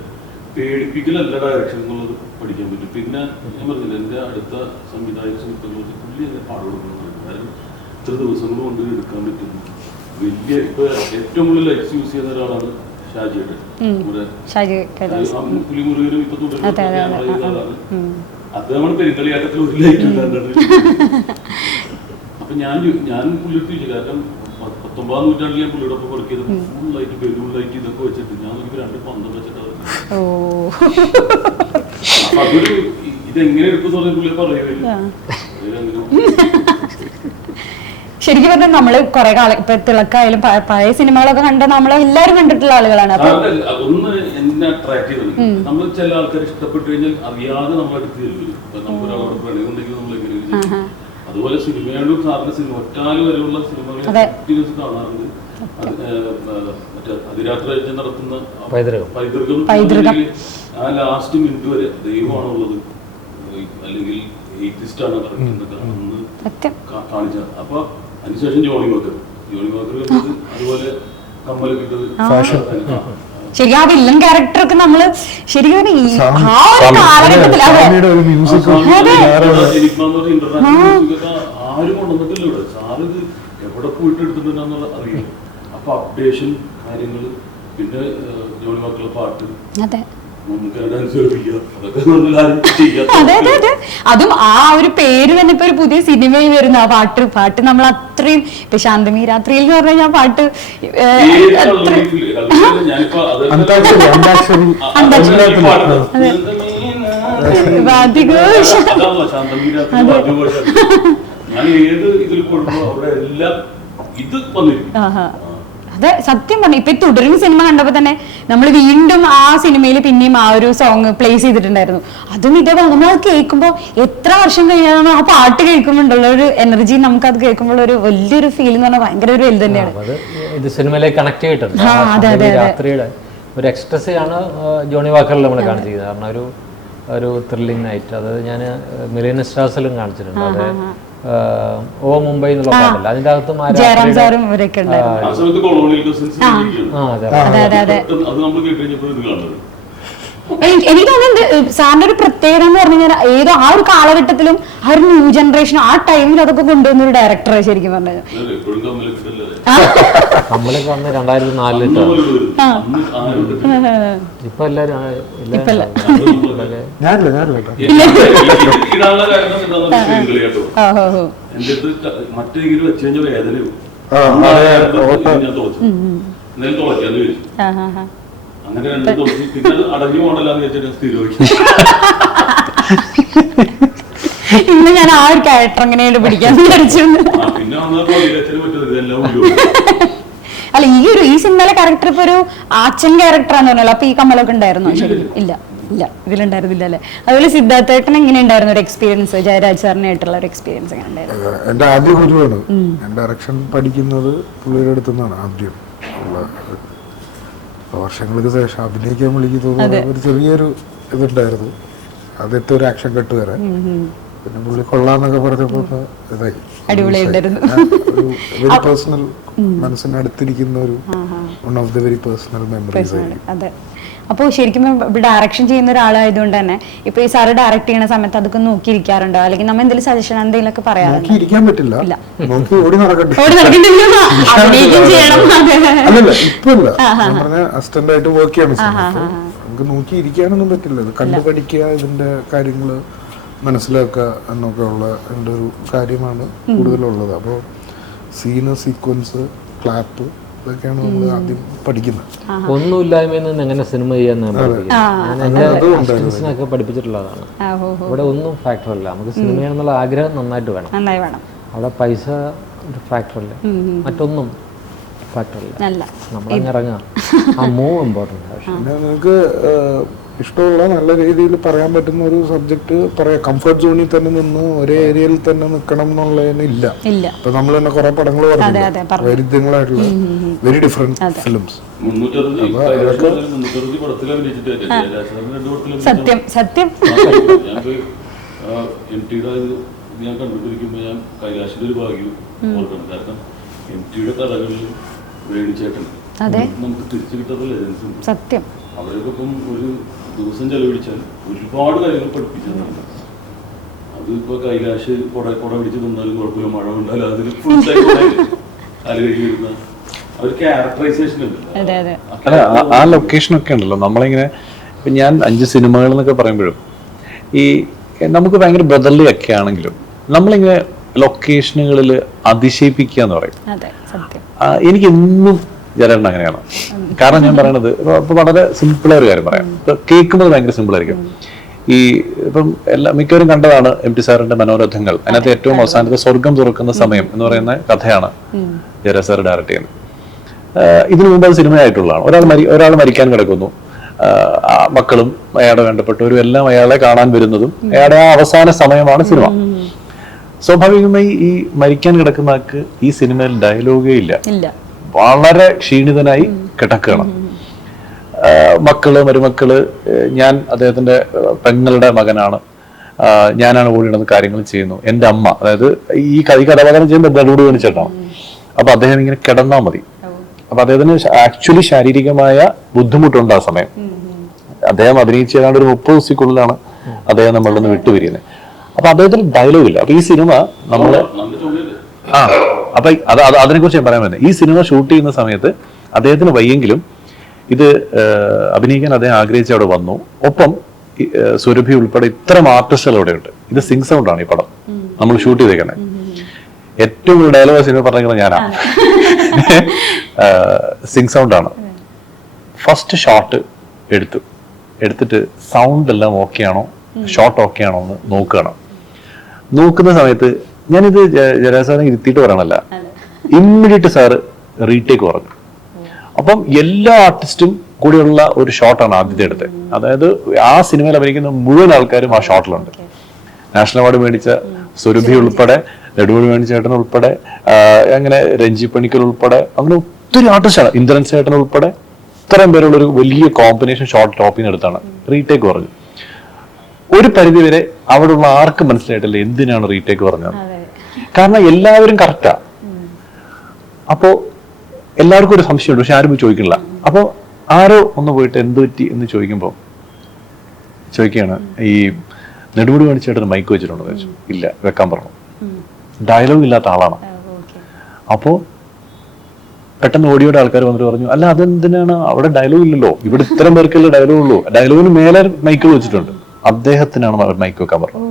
പേടിപ്പിക്കലല്ല ഡയറക്ഷൻ എന്നുള്ളത് പഠിക്കാൻ പറ്റും. പിന്നെ ഞാൻ പറഞ്ഞില്ല, എന്റെ അടുത്ത സംവിധായക സുഹൃത്തുക്കളോട് പുള്ളി എന്നെ പാട് കൊടുക്കുന്നത്, കാരണം ഇത്ര ദിവസങ്ങൾ കൊണ്ട് എടുക്കാൻ പറ്റുന്നു. വലിയ ഇപ്പൊ ഏറ്റവും കൂടുതൽ ലൈക്സ് യൂസ് ചെയ്യുന്ന ഒരാളാണ് ഷാജിയുടെ. പുലിമുരുകനും ഇപ്പൊ തുടരുന്ന ആളാണ്. അദ്ദേഹമാണ് പെരുങ്കളിയാട്ടത്തിൽ ഒരു ലൈറ്റ് ഉണ്ടാകുന്നത്. അപ്പൊ ഞാൻ പുള്ളിയെടുത്ത് ചോദിച്ചു, കാരണം 19ാം നൂറ്റാണ്ടിൽ ഞാൻ പുള്ളിയുടെ ഒപ്പം വർക്ക് ചെയ്തപ്പോൾ ഫുൾ ലൈറ്റ് ബലൂൺ ലൈറ്റ് ഇതൊക്കെ വെച്ചിട്ട് ഞാൻ നോക്കി 2 പന്തം വെച്ചിട്ട് അതൊരു ഇതെങ്ങനെ എടുക്കുന്ന പുള്ളിയെ പറയുകയില്ല. ശരിക്കും പറഞ്ഞാൽ നമ്മള് കുറെ കാലം ഇപ്പൊ തിളക്കായാലും പഴയ സിനിമകളൊക്കെ കണ്ട നമ്മളെല്ലാരും കണ്ടിട്ടുള്ള ആളുകളാണ്. ഒന്ന് എന്നെ അട്രാക്ട് ചെയ്തത്, നമ്മൾ ചില ആൾക്കാർ ഇഷ്ടപ്പെട്ടു കഴിഞ്ഞാൽ അറിയാതെ നമ്മളെടുത്ത് തരും. നമുക്കൊരാളോട് പ്രണയം ഉണ്ടെങ്കിൽ നമ്മൾ എങ്ങനെയാണ്. അതുപോലെ സിനിമകളിലും സാറിന്റെ സിനിമ ഒറ്റാല് വരെയുള്ള സിനിമകൾ കാണാറുണ്ട്. മറ്റേ അതിരാത്രി നടത്തുന്ന പൈതൃകം. പൈതൃകം ആ ലാസ്റ്റ് മിനിറ്റ് വരെ ദൈവമാണുള്ളത് അല്ലെങ്കിൽ എയ്ത്തിസ്റ്റ് ആണ് അന്ന് കാണിച്ച. അപ്പൊ അതിനുശേഷം ജോണി വാക്കർ അതുപോലെ കമ്മലൊക്കെ ഇട്ടത് ശരി. ആ വില്ലൻ ക്യാരക്ടറൊക്കെ നമ്മള് ശരിക്കും ആ ഒരു കാലഘട്ടത്തിൽ ആരും കൊണ്ടുവന്നിട്ടില്ല ഇവിടെ. സാറ് ഇത് എവിടെ പോയിട്ട് എടുത്തിട്ടുണ്ടെന്നുള്ള അറിയില്ല. അപ്പൊ അപ്ഡേഷൻ കാര്യങ്ങള്, പിന്നെ ജോണി വാക്കറുടെ പാട്ട്, അതെ അതെ അതെ അതെ. അതും ആ ഒരു പേര് തന്നെ ഇപ്പൊ ഒരു പുതിയ സിനിമയിൽ വരുന്ന ആ പാട്ട് നമ്മൾ അത്രയും ഇപ്പൊ ശാന്തമി രാത്രിയിൽ എന്ന് പറഞ്ഞാൽ ഞാൻ പാട്ട് ഞാൻ ഏത് ഇതിൽ കൊടുക്കുമ്പോ അവിടെ എല്ലാം ഇത് വന്നിരിക്കും. അതെ, സത്യം പറഞ്ഞു. ഇപ്പൊ തുടരുന്ന സിനിമ കണ്ടപ്പോ തന്നെ നമ്മൾ വീണ്ടും ആ സിനിമയിൽ പിന്നെയും ആ ഒരു സോങ് പ്ലേസ് ചെയ്തിട്ടുണ്ടായിരുന്നു. അതും ഇതേപോലെ നമ്മളത് കേൾക്കുമ്പോൾ എത്ര വർഷം കഴിഞ്ഞാൽ ആ പാട്ട് കേൾക്കുമ്പോഴുള്ള ഒരു എനർജി, നമുക്ക് അത് കേൾക്കുമ്പോൾ ഒരു വലിയൊരു ഫീൽ എന്ന് പറഞ്ഞാൽ ഭയങ്കര ഒരു വലുത് തന്നെയാണ്. ഇത് സിനിമയിലേക്ക് കണക്ട് ചെയ്തിട്ടുണ്ട്. രാത്രിയുടെ ഒരു എക്സ്ട്രസി ആണ് ജോണി വാക്കറിൽ നമ്മൾ കാണിച്ചിരിക്കുന്നത്. കാരണം ഒരു ത്രില്ലിംഗ് നൈറ്റ്, അത് ഞാൻ മിലിയൻ സ്റ്റാർസിലും കാണിച്ചിട്ടുണ്ട്. അത് ഓ മുംബൈ എന്നുള്ള പാട്ടല്ല, അതിന്റെ അകത്തും എനിക്ക് തോന്നുന്നുണ്ട് സാറിന്റെ ഒരു പ്രത്യേകത എന്ന് പറഞ്ഞു കഴിഞ്ഞാൽ ഏതോ ആ ഒരു കാലഘട്ടത്തിലും ആ ഒരു ന്യൂ ജനറേഷൻ ആ ടൈമിൽ അതൊക്കെ കൊണ്ടുവന്ന ഒരു ഡയറക്ടറെ ശരിക്കും പറഞ്ഞത്. നമ്മളൊക്കെ വന്ന് 2004 ഇപ്പൊ എല്ലാരും മറ്റേങ്കിലും വെച്ച് കഴിഞ്ഞ വേദനയോ അങ്ങനെ രണ്ട് തോന്നി. പിന്നെ അടങ്ങി പോകണ്ടല്ലാന്ന് വെച്ചിട്ട് സ്ഥിരോഹിക്കും. ഇന്ന് ഞാൻ ആ ഒരു ക്യാരക്ടർ എങ്ങനെയാണ് പിടിക്കാൻ വിചാരിച്ചു. പിന്നെ വന്നപ്പോ ഇതെല്ലാം അല്ല, ഈ സിനിമയിലെ ക്യാരക്ടർ ഇപ്പൊ ഒരു അച്ഛൻ ക്യാരക്ടറാന്ന് പറഞ്ഞല്ലോ. അപ്പൊ ഈ കമലൊക്കെ ഉണ്ടായിരുന്നോ? ശരിക്കും ഇല്ല, ഇതിലുണ്ടായിരുന്നില്ല അല്ലേ? അതുപോലെ സിദ്ധാർത്ഥേട്ടൻ എങ്ങനെ ഉണ്ടായിരുന്നു ഒരു എക്സ്പീരിയൻസ്, ജയരാജ് സാറിനായിട്ടുള്ള ഒരു എക്സ്പീരിയൻസ് എങ്ങനെ ഉണ്ടായിരുന്നു? എന്റെ ആദ്യ ഗുരുവാണ്. ഞാൻ ഡയറക്ഷൻ പഠിക്കുന്നത് പുള്ളിയുടെ അടുത്തു നിന്നാണ് ആദ്യം. വർഷങ്ങൾക്ക് ശേഷം അഭിനയിക്കാൻ വിളിക്കുന്നത് ഒരു ചെറിയൊരു ഇതുണ്ടായിരുന്നു. ആദ്യത്തെ ഒരു ആക്ഷൻ കട്ട് വരെ. പിന്നെ പുള്ളി കൊള്ളാന്നൊക്കെ പറഞ്ഞപ്പോ ഇതായി അടിപൊളിയായിരുന്നു. വെരി പേഴ്സണൽ, മനസ്സിനടുത്തിരിക്കുന്ന ഒരു one of the very personal memories ആയി. അതെ. അപ്പോൾ ശരിക്കും ഡയറക്ഷൻ ചെയ്യുന്ന ഒരാളായതുകൊണ്ട് തന്നെ ഇപ്പൊ ഈ സാറ് ഡയറക്ട് ചെയ്യുന്ന സമയത്ത് അതൊക്കെ നോക്കിയിരിക്കാറുണ്ടോ? അല്ലെങ്കിൽ നമ്മൾ എന്തെങ്കിലും സജഷൻ എന്തെങ്കിലുമൊക്കെ പറയാറുണ്ടോ? നോക്കിയിരിക്കാൻ പറ്റില്ല, നോക്കി ഓടി നടക്കട്ടെ. അല്ലല്ല, ഇപ്പൊ ഇല്ല. ഞാൻ പറഞ്ഞ അസിസ്റ്റന്റ് ആയിട്ട് വർക്ക് ചെയ്യാൻ നമുക്ക് നോക്കിയിരിക്കാനൊന്നും പറ്റില്ല. ഇത് കണ്ടു പഠിക്കുക, ഇതിന്റെ കാര്യങ്ങള് മനസ്സിലാക്കുക എന്നൊക്കെ ഉള്ള എൻ്റെ ഒരു കാര്യമാണ് കൂടുതലുള്ളത്. അപ്പോൾ സീന്, സീക്വൻസ്, ക്ലാപ്പ് ഇതൊക്കെയാണ് നമ്മൾ ആദ്യം പഠിക്കുന്നത്. ഒന്നുമില്ലായ്മയിൽ നിന്ന് എങ്ങനെ സിനിമ ചെയ്യാന്നൊക്കെ പഠിപ്പിച്ചിട്ടുള്ളതാണ്. ഇവിടെ ഒന്നും ഫാക്ടർ അല്ല. നമുക്ക് സിനിമയാണെന്നുള്ള ആഗ്രഹം നന്നായിട്ട് വേണം. അവിടെ പൈസ ഒരു ഫാക്ടർ അല്ല, മറ്റൊന്നും ഫാക്ടർ അല്ല. നമ്മളിറങ്ങാം, ആ മൂവ് ഇമ്പോർട്ടൻ്റ്. പിന്നെ നിങ്ങൾക്ക് ഇഷ്ടമുള്ള നല്ല രീതിയിൽ പറയാൻ പറ്റുന്ന ഒരു സബ്ജക്ട് പറയാം. കംഫർട്ട് സോണിൽ തന്നെ നിന്ന് ഒരേ ഏരിയയിൽ തന്നെ നിൽക്കണം എന്നുള്ളതിന് ഇല്ല. ഇപ്പൊ നമ്മൾ തന്നെ കുറെ പടങ്ങൾ പറഞ്ഞു, വൈരുദ്ധ്യങ്ങളായിട്ടുള്ള വെരി ഡിഫറെന്റ് ഫിലിംസ്. സത്യം സത്യം ഞാൻ കണ്ടുപിടിക്കുമ്പോ ഞാൻ കൈലാഷിന്റെ ഒരു ഭാഗ്യം ഓർക്കണം. കാരണം MTയുടെ കഥകളിലും വേണിച്ചേട്ടൻ നമുക്ക് തിരിച്ചു കിട്ടാത്ത ലെജൻസ് ഉണ്ട്. സത്യം. അവരൊക്കെ ഇപ്പം ഒരു ദിവസം ചെലവഴിച്ചാൽ ഒരുപാട് കാര്യങ്ങൾ പഠിപ്പിച്ചതാണ്. അതിപ്പോ കൈലാഷ് കുട പിടിച്ച് തന്നാലും കുഴപ്പമില്ല, മഴ കൊണ്ടാലും അതിൽ ഫുൾ കാല് കഴുകി വരുന്ന ഒരു ക്യാരക്ടറൈസേഷൻ ഉണ്ട്. ആ ലൊക്കേഷനൊക്കെ ഉണ്ടല്ലോ. നമ്മളിങ്ങനെ ഇപ്പൊ ഞാൻ 5 സിനിമകൾ എന്നൊക്കെ പറയുമ്പോഴും ഈ നമുക്ക് ഭയങ്കര ബ്രദർലി ഒക്കെ ആണെങ്കിലും നമ്മളിങ്ങനെ ലൊക്കേഷനുകളിൽ അതിശയിപ്പിക്കുക എന്ന് പറയും. എനിക്ക് എന്നും ജരേട്ടൻ അങ്ങനെയാണ്. കാരണം ഞാൻ പറയണത് ഇപ്പൊ വളരെ സിമ്പിളായ ഒരു കാര്യം പറയാം. ഇപ്പൊ കേൾക്കുന്നത് ഭയങ്കര സിമ്പിൾ ആയിരിക്കും. ഈ ഇപ്പം മിക്കവരും കണ്ടതാണ് MT സാറിന്റെ മനോരഥങ്ങൾ. അതിനകത്ത് ഏറ്റവും അവസാനത്തെ സ്വർഗം തുറക്കുന്ന സമയം എന്ന് പറയുന്ന കഥയാണ് ജയരാജ് സാർ ഡയറക്ട് ചെയ്യുന്നത്. ഇതിനു മുമ്പ് അത് സിനിമയായിട്ടുള്ളതാണ്. ഒരാൾ മരിക്കാൻ കിടക്കുന്നു, മക്കളും അയാളുടെ വേണ്ടപ്പെട്ടവരും എല്ലാം അയാളെ കാണാൻ വരുന്നതും അയാളുടെ ആ അവസാന സമയമാണ് സിനിമ. സ്വാഭാവികമായി ഈ മരിക്കാൻ കിടക്കുന്ന ആൾക്ക് ഈ സിനിമയിൽ ഡയലോഗേ ഇല്ല. വളരെ ക്ഷീണിതനായി കിടക്കുകയാണ്. മക്കള് മരുമക്കള്, ഞാൻ അദ്ദേഹത്തിന്റെ പെങ്ങളുടെ മകനാണ്, ഞാനാണ് ഓടി നടന്ന് കാര്യങ്ങൾ ചെയ്യുന്നു. എൻ്റെ അമ്മ, അതായത് ഈ കഥാപാത്രം ചെയ്യുമ്പോൾ ബ്ലഡ് കാണിച്ചിട്ടാണ്. അപ്പൊ അദ്ദേഹം ഇങ്ങനെ കിടന്നാൽ മതി. അപ്പൊ അദ്ദേഹത്തിന് ആക്ച്വലി ശാരീരികമായ ബുദ്ധിമുട്ടുണ്ട് ആ സമയം. അദ്ദേഹം അഭിനയിച്ച് ഏതാണ്ട് ഒരു 30 ദിവസത്തിനുള്ളിലാണ് അദ്ദേഹം നമ്മളിൽ നിന്ന് വിട്ടുപിരിയുന്നത്. അപ്പൊ അദ്ദേഹത്തിന് ഡയലോഗ് ഇല്ല. അപ്പൊ ഈ സിനിമ നമ്മള് അപ്പൊ അതിനെ കുറിച്ച് ഞാൻ പറയാൻ പറ്റുന്നത്, ഈ സിനിമ ഷൂട്ട് ചെയ്യുന്ന സമയത്ത് അദ്ദേഹത്തിന് വയ്യെങ്കിലും ഇത് അഭിനയിക്കാൻ അദ്ദേഹം ആഗ്രഹിച്ച് അവിടെ വന്നു. ഒപ്പം സുരഭി ഉൾപ്പെടെ ഇത്തരം ആർട്ടിസ്റ്റുകൾ അവിടെ ഉണ്ട്. ഇത് സിംഗ് സൗണ്ട് ആണ് ഈ പടം നമ്മൾ ഷൂട്ട് ചെയ്തേക്കണേ. ഏറ്റവും കൂടുതൽ ഡയലോഗ് സിനിമ പറഞ്ഞിരിക്കുന്നത് ഞാനാണ്. സിംഗ് സൗണ്ട് ആണ്. ഫസ്റ്റ് ഷോട്ട് എടുത്തിട്ട് സൗണ്ട് എല്ലാം ഓക്കെ ആണോ, ഷോട്ട് ഓക്കെ ആണോ എന്ന് നോക്കുന്ന സമയത്ത് ഞാനിത് ജരാസാറിനെ ഇരുത്തിയിട്ട് പറയണല്ല, ഇമ്മീഡിയറ്റ് സാറ് റീടേക്ക് പറഞ്ഞു. അപ്പം എല്ലാ ആർട്ടിസ്റ്റും കൂടിയുള്ള ഒരു ഷോട്ടാണ് ആദ്യത്തെ എടുത്തത്. അതായത് ആ സിനിമയിൽ അഭിനയിക്കുന്ന മുഴുവൻ ആൾക്കാരും ആ ഷോട്ടിലുണ്ട്. നാഷണൽ അവാർഡ് മേടിച്ച സുരഭി ഉൾപ്പെടെ, നെടുമുടി വേണു ചേട്ടൻ ഉൾപ്പെടെ, അങ്ങനെ രഞ്ജി പണിക്കർ ഉൾപ്പെടെ, അങ്ങനെ ഒത്തിരി ആർട്ടിസ്റ്റാണ്, ഇന്ദ്രൻ ചേട്ടൻ ഉൾപ്പെടെ, ഇത്രയും പേരുള്ള ഒരു വലിയ കോമ്പിനേഷൻ ഷോട്ട് ടോപ്പിൽ നിന്ന് എടുത്താണ്. റീടേക്ക് പറഞ്ഞു. ഒരു പരിധിവരെ അവിടെയുള്ള ആർക്കും മനസ്സിലായിട്ടില്ല എന്തിനാണ് റീടേക്ക് പറഞ്ഞത്. കാരണം എല്ലാവരും കറക്റ്റാ. അപ്പോ എല്ലാവർക്കും ഒരു സംശയമുണ്ട്, പക്ഷെ ആരും ചോദിക്കണില്ല. അപ്പൊ ആരോ ഒന്ന് പോയിട്ട് എന്ത് പറ്റി എന്ന് ചോദിക്കുകയാണ്, ഈ നെടുമുടി വേണിച്ചേട്ടന് മൈക്ക് വെച്ചിട്ടുണ്ടോ എന്ന് ചോദിച്ചു. ഇല്ല, വെക്കാൻ പറഞ്ഞു. ഡയലോഗ് ഇല്ലാത്ത ആളാണ്. അപ്പോ പെട്ടെന്ന് ഓടിയോടെ ആൾക്കാർ വന്നിട്ട് പറഞ്ഞു, അല്ല അതെന്തിനാണ്, അവിടെ ഡയലോഗ് ഇല്ലല്ലോ, ഇവിടെ ഇത്തരം പേർക്കല്ലേ ഡയലോഗ് ഉള്ളൂ. ഡയലോഗിന് മേലെ മൈക്കുകൾ വെച്ചിട്ടുണ്ട്. അദ്ദേഹത്തിനാണ് മൈക്ക് വെക്കാൻ പറഞ്ഞത്.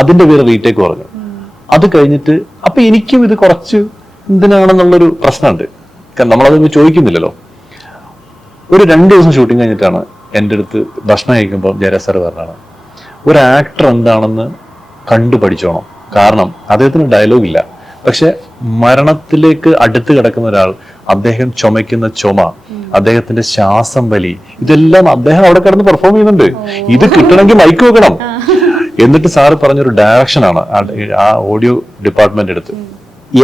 അതിന്റെ പേര് റീടേക്ക് പറഞ്ഞു. അത് കഴിഞ്ഞിട്ട് അപ്പൊ എനിക്കും ഇത് കുറച്ച് എന്തിനാണെന്നുള്ളൊരു പ്രശ്നമുണ്ട്. നമ്മളത് ചോദിക്കുന്നില്ലല്ലോ. ഒരു 2 ദിവസം ഷൂട്ടിങ് കഴിഞ്ഞിട്ടാണ് എൻ്റെ അടുത്ത് ഭക്ഷണം കഴിക്കുമ്പോൾ ജയരാജ് സാർ പറഞ്ഞാണ്, ഒരു ആക്ടർ എന്താണെന്ന് കണ്ടു പഠിച്ചോണം. കാരണം അദ്ദേഹത്തിന് ഡയലോഗ് ഇല്ല, പക്ഷെ മരണത്തിലേക്ക് അടുത്ത് കിടക്കുന്ന ഒരാൾ, അദ്ദേഹം ചുമയ്ക്കുന്ന ചുമ, അദ്ദേഹത്തിന്റെ ശ്വാസം വലി, ഇതെല്ലാം അദ്ദേഹം അവിടെ കിടന്ന് പെർഫോം ചെയ്യുന്നുണ്ട്. ഇത് കിട്ടണമെങ്കിൽ മൈക്ക് വെക്കണം. എന്നിട്ട് സാറ് പറഞ്ഞൊരു ഡയറക്ഷനാണ് ആ ഓഡിയോ ഡിപ്പാർട്ട്മെന്റ് എടുത്ത്,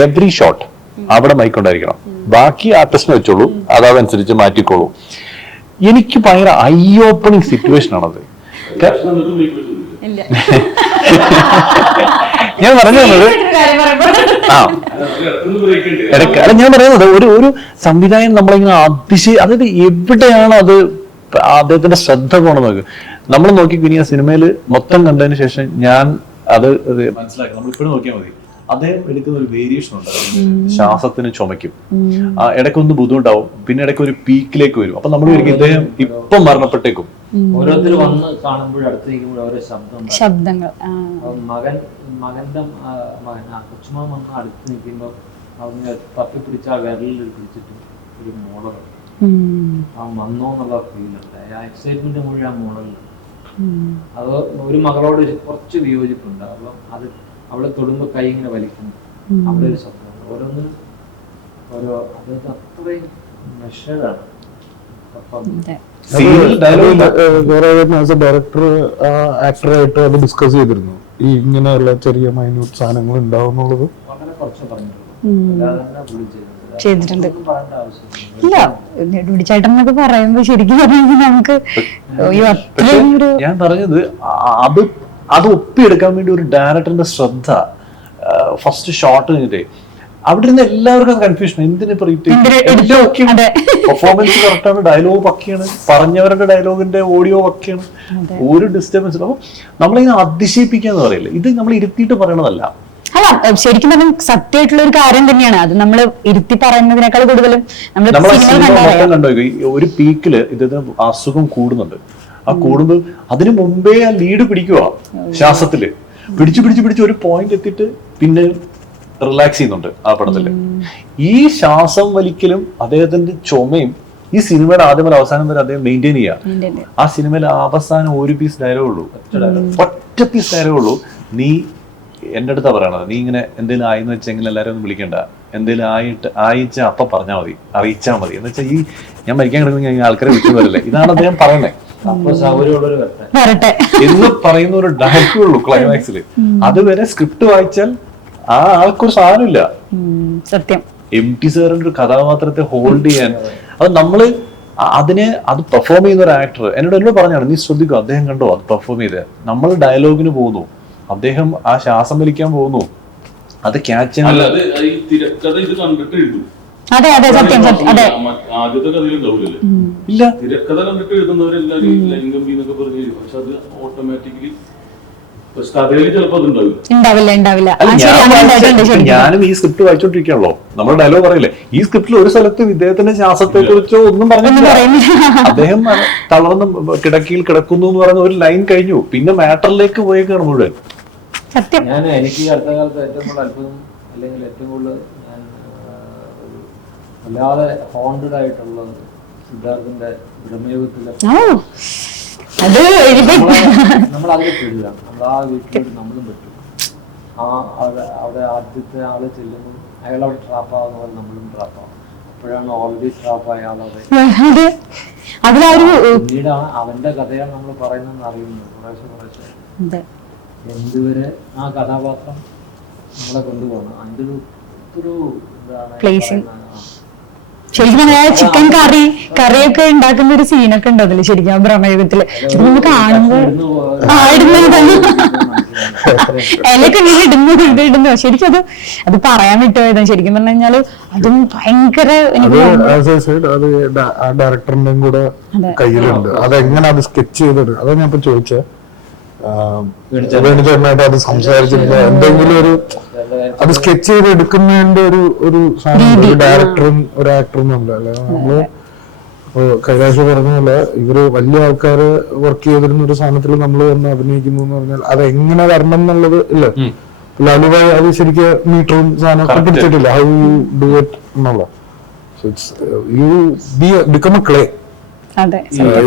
എവറി ഷോട്ട് അവിടെ മൈക്ക് ഉണ്ടായിരിക്കണം, ബാക്കി ആർട്ടിസ്റ്റിനെ വെച്ചോളൂ, അതനുസരിച്ച് മാറ്റിക്കോളൂ. എനിക്ക് ഭയങ്കര ഐ ഓപ്പണിങ് സിറ്റുവേഷൻ ആണത്. ഞാൻ പറഞ്ഞു തന്നത് ഞാൻ പറയുന്നത് ഒരു സംവിധായകൻ നമ്മളിങ്ങനെ അതായത് എവിടെയാണ് അത് അദ്ദേഹത്തിന്റെ ശ്രദ്ധ പോകണം നോക്ക്. നമ്മൾ നോക്കി പിന്നെ ആ സിനിമയിൽ മൊത്തം കണ്ടതിന് ശേഷം ഞാൻ അത് മനസ്സിലാക്കി. നമ്മൾ ഇപ്പോഴും നോക്കിയാൽ മതി, അദ്ദേഹം എടുക്കുന്ന ഒരു വേരിയേഷൻ ഉണ്ട്. ശ്വാസത്തിന് ചുമയ്ക്കും, ഇടയ്ക്കൊന്ന് ബുദ്ധിമുട്ടാവും, പിന്നെ ഇടയ്ക്ക് ഒരു പീക്കിലേക്ക് വരും. അപ്പൊ നമ്മൾ വിചാരിക്കും ഇദ്ദേഹം ഇപ്പം മരണപ്പെട്ടേക്കും. ഓരോരുത്തർ വന്ന് കാണുമ്പോഴും അടുത്ത് നിൽക്കുമ്പോഴും ഓരോ ശബ്ദങ്ങൾ. മകന്റെ കൊച്ചുമാൻ വന്ന് അടുത്ത് നിൽക്കുമ്പോൾ അവന് തപ്പി പിടിച്ച ആ വിരലിൽ പിടിച്ചിട്ട് ഒരു മോളർ വന്നോ എന്നുള്ള ഫീലുണ്ട്. ആ എക്സൈറ്റ്മെന്റ് മുഴുവൻ ആ മോളറിൽ. അത് ഒരു മകളോട് കുറച്ച് വിയോജിപ്പുണ്ട്. അപ്പം അത് അവളെ തൊടുമ്പോൾ കൈ ഇങ്ങനെ വലിക്കുന്നു. അവിടെ ഒരു ശബ്ദമുണ്ട്. ഓരോന്നിനും ഓരോ അദ്ദേഹത്തെ അത്രയും മെഷേർഡാണ്. ഡയറക്ടർ ആക്ടറായിട്ട് അത് ഡിസ്കസ് ചെയ്തിരുന്നു, ഈ ഇങ്ങനെയുള്ള ചെറിയ മൈന്യൂട്ട് സാധനങ്ങൾ ഉണ്ടാവും എന്നുള്ളത്. വളരെ കുറച്ച് പറഞ്ഞിട്ടുള്ളൂ, ചെയ്തിട്ടുണ്ട്. ഇല്ല, നെടുമുടി ചേട്ടൻ എന്നൊക്കെ പറയുമ്പോ ശരിക്കും പറയുമ്പോൾ നമുക്ക് ഞാൻ പറഞ്ഞത് അത് ഒപ്പിയെടുക്കാൻ വേണ്ടി ഒരു ഡയറക്ടറിന്റെ ശ്രദ്ധ. ഫസ്റ്റ് ഷോട്ട് കഴിഞ്ഞിട്ടേ അവിടെ ഇരുന്ന് എല്ലാവർക്കും കൺഫ്യൂഷൻ, എന്തിനിപ്പോ പെർഫോമൻസ് കറക്റ്റാണ്, ഡയലോഗ് പക്കയാണ്, പറഞ്ഞവരുടെ ഡയലോഗിന്റെ ഓഡിയോ പക്കയാണ്, ഒരു ഡിസ്റ്റർബൻസ്. അപ്പൊ നമ്മളിങ്ങനെ അതിശയിപ്പിക്കാന്ന് പറയില്ല, ഇത് നമ്മൾ ഇരുത്തിയിട്ട് പറയണതല്ല. അല്ല, ശരിക്കും പറഞ്ഞാൽ സത്യമായിട്ടുള്ള ഒരു കാര്യം തന്നെയാണ് അത്. നമ്മൾ ഇരുത്തി പറയുന്നതിനേക്കാൾ കൂടുതലും കണ്ടോ ഒരു പീക്കില് ഇതിന് അസുഖം കൂടുന്നുണ്ട്. ആ കൂടുമ്പോൾ അതിനു മുമ്പേ ആ ലീഡ് പിടിക്കുക, ശ്വാസത്തില് പിടിച്ച് ഒരു പോയിന്റ് എത്തിയിട്ട് പിന്നെ റിലാക്സ് ചെയ്യുന്നുണ്ട് ആ പടത്തില്. ഈ ശ്വാസം വലിക്കലും അദ്ദേഹത്തിന്റെ ചുമയും ഈ സിനിമയുടെ ആദ്യം മുതൽ അവസാനം വരെ അദ്ദേഹം മെയിൻറ്റെയിൻ ചെയ്യാം. ആ സിനിമയിൽ അവസാനം ഒരു പീസ് ഡയലോഗ് ഉള്ളൂ, ഒറ്റ പീസ് ഡയലോഗ് ഉള്ളൂ. നീ എന്റെ അടുത്താ പറയണത്, നീ ഇങ്ങനെ എന്തെങ്കിലും ആയിന്ന് വെച്ചെങ്കിൽ എല്ലാവരും ഒന്നും വിളിക്കണ്ട, എന്തെങ്കിലും ആയിച്ച അപ്പൊ പറഞ്ഞാൽ മതി, അറിയിച്ചാൽ മതി എന്ന് വെച്ചാൽ ഈ ഞാൻ മരിക്കാൻ കിടക്കുന്ന ആൾക്കാരെ വിളിച്ചു വരില്ലേ, ഇതാണ് അദ്ദേഹം പറയുന്നത്. എന്ന് പറയുന്ന ഒരു ഡയലോഗ് ഉള്ളൂ ക്ലൈമാക്സിൽ. അതുവരെ സ്ക്രിപ്റ്റ് വായിച്ചാൽ ആ ആൾക്കൊരു സാധനമില്ല. സത്യം. MT സാറിന്റെ ഒരു കഥാപാത്രത്തെ ഹോൾഡ് ചെയ്യാൻ, അത് നമ്മള് അത് പെർഫോം ചെയ്യുന്ന ഒരു ആക്ടർ എന്നോട് പറഞ്ഞാണ്, നീ ശ്രദ്ധിക്കും അദ്ദേഹം കണ്ടോ അത് പെർഫോം ചെയ്ത്, നമ്മൾ ഡയലോഗിന് പോകുന്നു, അദ്ദേഹം ആ ശ്വാസം വലിക്കാൻ പോകുന്നു, അത് ക്യാച്ച് ഈ തിരക്കഥ ഇത് കണ്ടിട്ട് എഴുതും. അതെ അതെ സത്യം സത്യം അതെ. ആദ്യത്തെ കഥയിലുണ്ടാവില്ലല്ലേ, ഇല്ല തിരക്കഥ കണ്ടിട്ട് എഴുതുന്നവരെല്ലാരും ലൈംഗംബി എന്നൊക്കെ പറഞ്ഞു എഴുതും. പക്ഷെ അത് ഓട്ടോമാറ്റിക്കലി കഥയിൽ ചിലപ്പോൾ ഉണ്ടാവില്ല ഉണ്ടാവില്ല. ഞാനും ഈ സ്ക്രിപ്റ്റ് വായിച്ചോണ്ടിരിക്കുകയാണല്ലോ, നമ്മൾ ഡയലോഗ് പറയില്ലേ, ഈ സ്ക്രിപ്റ്റിൽ ഒരു സ്ഥലത്തും ഇദ്ദേഹത്തിന്റെ ശ്വാസത്തെ കുറിച്ചോ ഒന്നും പറഞ്ഞില്ല. അദ്ദേഹം തളർന്ന് കിടക്കിയിൽ കിടക്കുന്നു എന്ന് പറഞ്ഞ ഒരു ലൈൻ കഴിഞ്ഞു, പിന്നെ മാറ്ററിലേക്ക് പോയേക്കാണ് മുഴുവൻ. സത്യം. എനിക്ക് അടുത്ത കാലത്ത് ഏറ്റവും കൂടുതൽ അത്ഭുതം അല്ലെങ്കിൽ ഏറ്റവും കൂടുതൽ ഞാൻ ഒരു വല്ലാതെ ഹോണ്ടഡ് ആയിട്ടുള്ളത് സിദ്ധാർത്ഥിന്റെ ബ്രഹ്മയുഗത്തിലെ നമ്മൾ അതിൽ പെടുക, നമ്മൾ ആ വീട്ടിലോട്ട് നമ്മളും പറ്റും. അവിടെ ആദ്യത്തെ ആള് ചെല്ലുമ്പോൾ അയാൾ അവിടെ ട്രാപ്പാകുന്ന പോലെ നമ്മളും ട്രാപ്പാകും. അപ്പോഴാണ് ഓൾറെഡി ട്രാപ്പായ ആളവിടെ. പിന്നീടാണ് അവന്റെ കഥയാണ് നമ്മൾ പറയുന്നതെന്ന് അറിയുന്നത്. കുറേശ്ശെ എന്തുവരെ ആ കഥാപാത്രം നമ്മളെ കൊണ്ടുപോകണം. അതിൻ്റെ ഒരു എന്താണ് ശരിക്കും പറഞ്ഞാൽ ചിക്കൻ കറിയൊക്കെ ഉണ്ടാക്കുന്ന ഒരു സീനൊക്കെ ഉണ്ട് അതില് ശരിക്കും ആ ബ്രഹ്മയുഗത്തില് നമുക്ക് കാണുമ്പോൾ ഇലയൊക്കെ ഇടുന്നു. ശരിക്കും അത് പറയാൻ വിട്ടുപോയതാണ്. ശരിക്കും പറഞ്ഞു കഴിഞ്ഞാല് അതും ഭയങ്കര ഡയറക്ടറിന്റെയും കൂടെ കയ്യിലുണ്ട്. അതെങ്ങനെ അത് സ്കെച്ച് ചെയ്തിട്ട്, അതാ ഞാൻ ഇപ്പൊ ചോദിച്ചത്. വേണിച്ചേട്ടനായിട്ട് അത് സംസാരിച്ചില്ല, എന്തെങ്കിലും ഒരു അത് സ്കെച്ച് ചെയ്ത് എടുക്കുന്നതിന്റെ ഒരു സാധനം ഡയറക്ടറും ഒരു ആക്ടറും ഉണ്ട് അല്ലെ. നമ്മള് കൈലാഷ് പറഞ്ഞ പോലെ ഇവര് വലിയ ആൾക്കാര് വർക്ക് ചെയ്തിരുന്ന ഒരു സാധനത്തിൽ നമ്മൾ വന്ന് അഭിനയിക്കുന്നു എന്ന് പറഞ്ഞാൽ അത് എങ്ങനെ വരണം എന്നുള്ളത് ഇല്ല. ലാലുഭായ് അത് ശരിക്കും മീറ്ററും സാധനമൊക്കെ പിടിച്ചിട്ടില്ല, ഹൗ യു ഡു ഇറ്റ് എന്നുള്ള. You become A clay.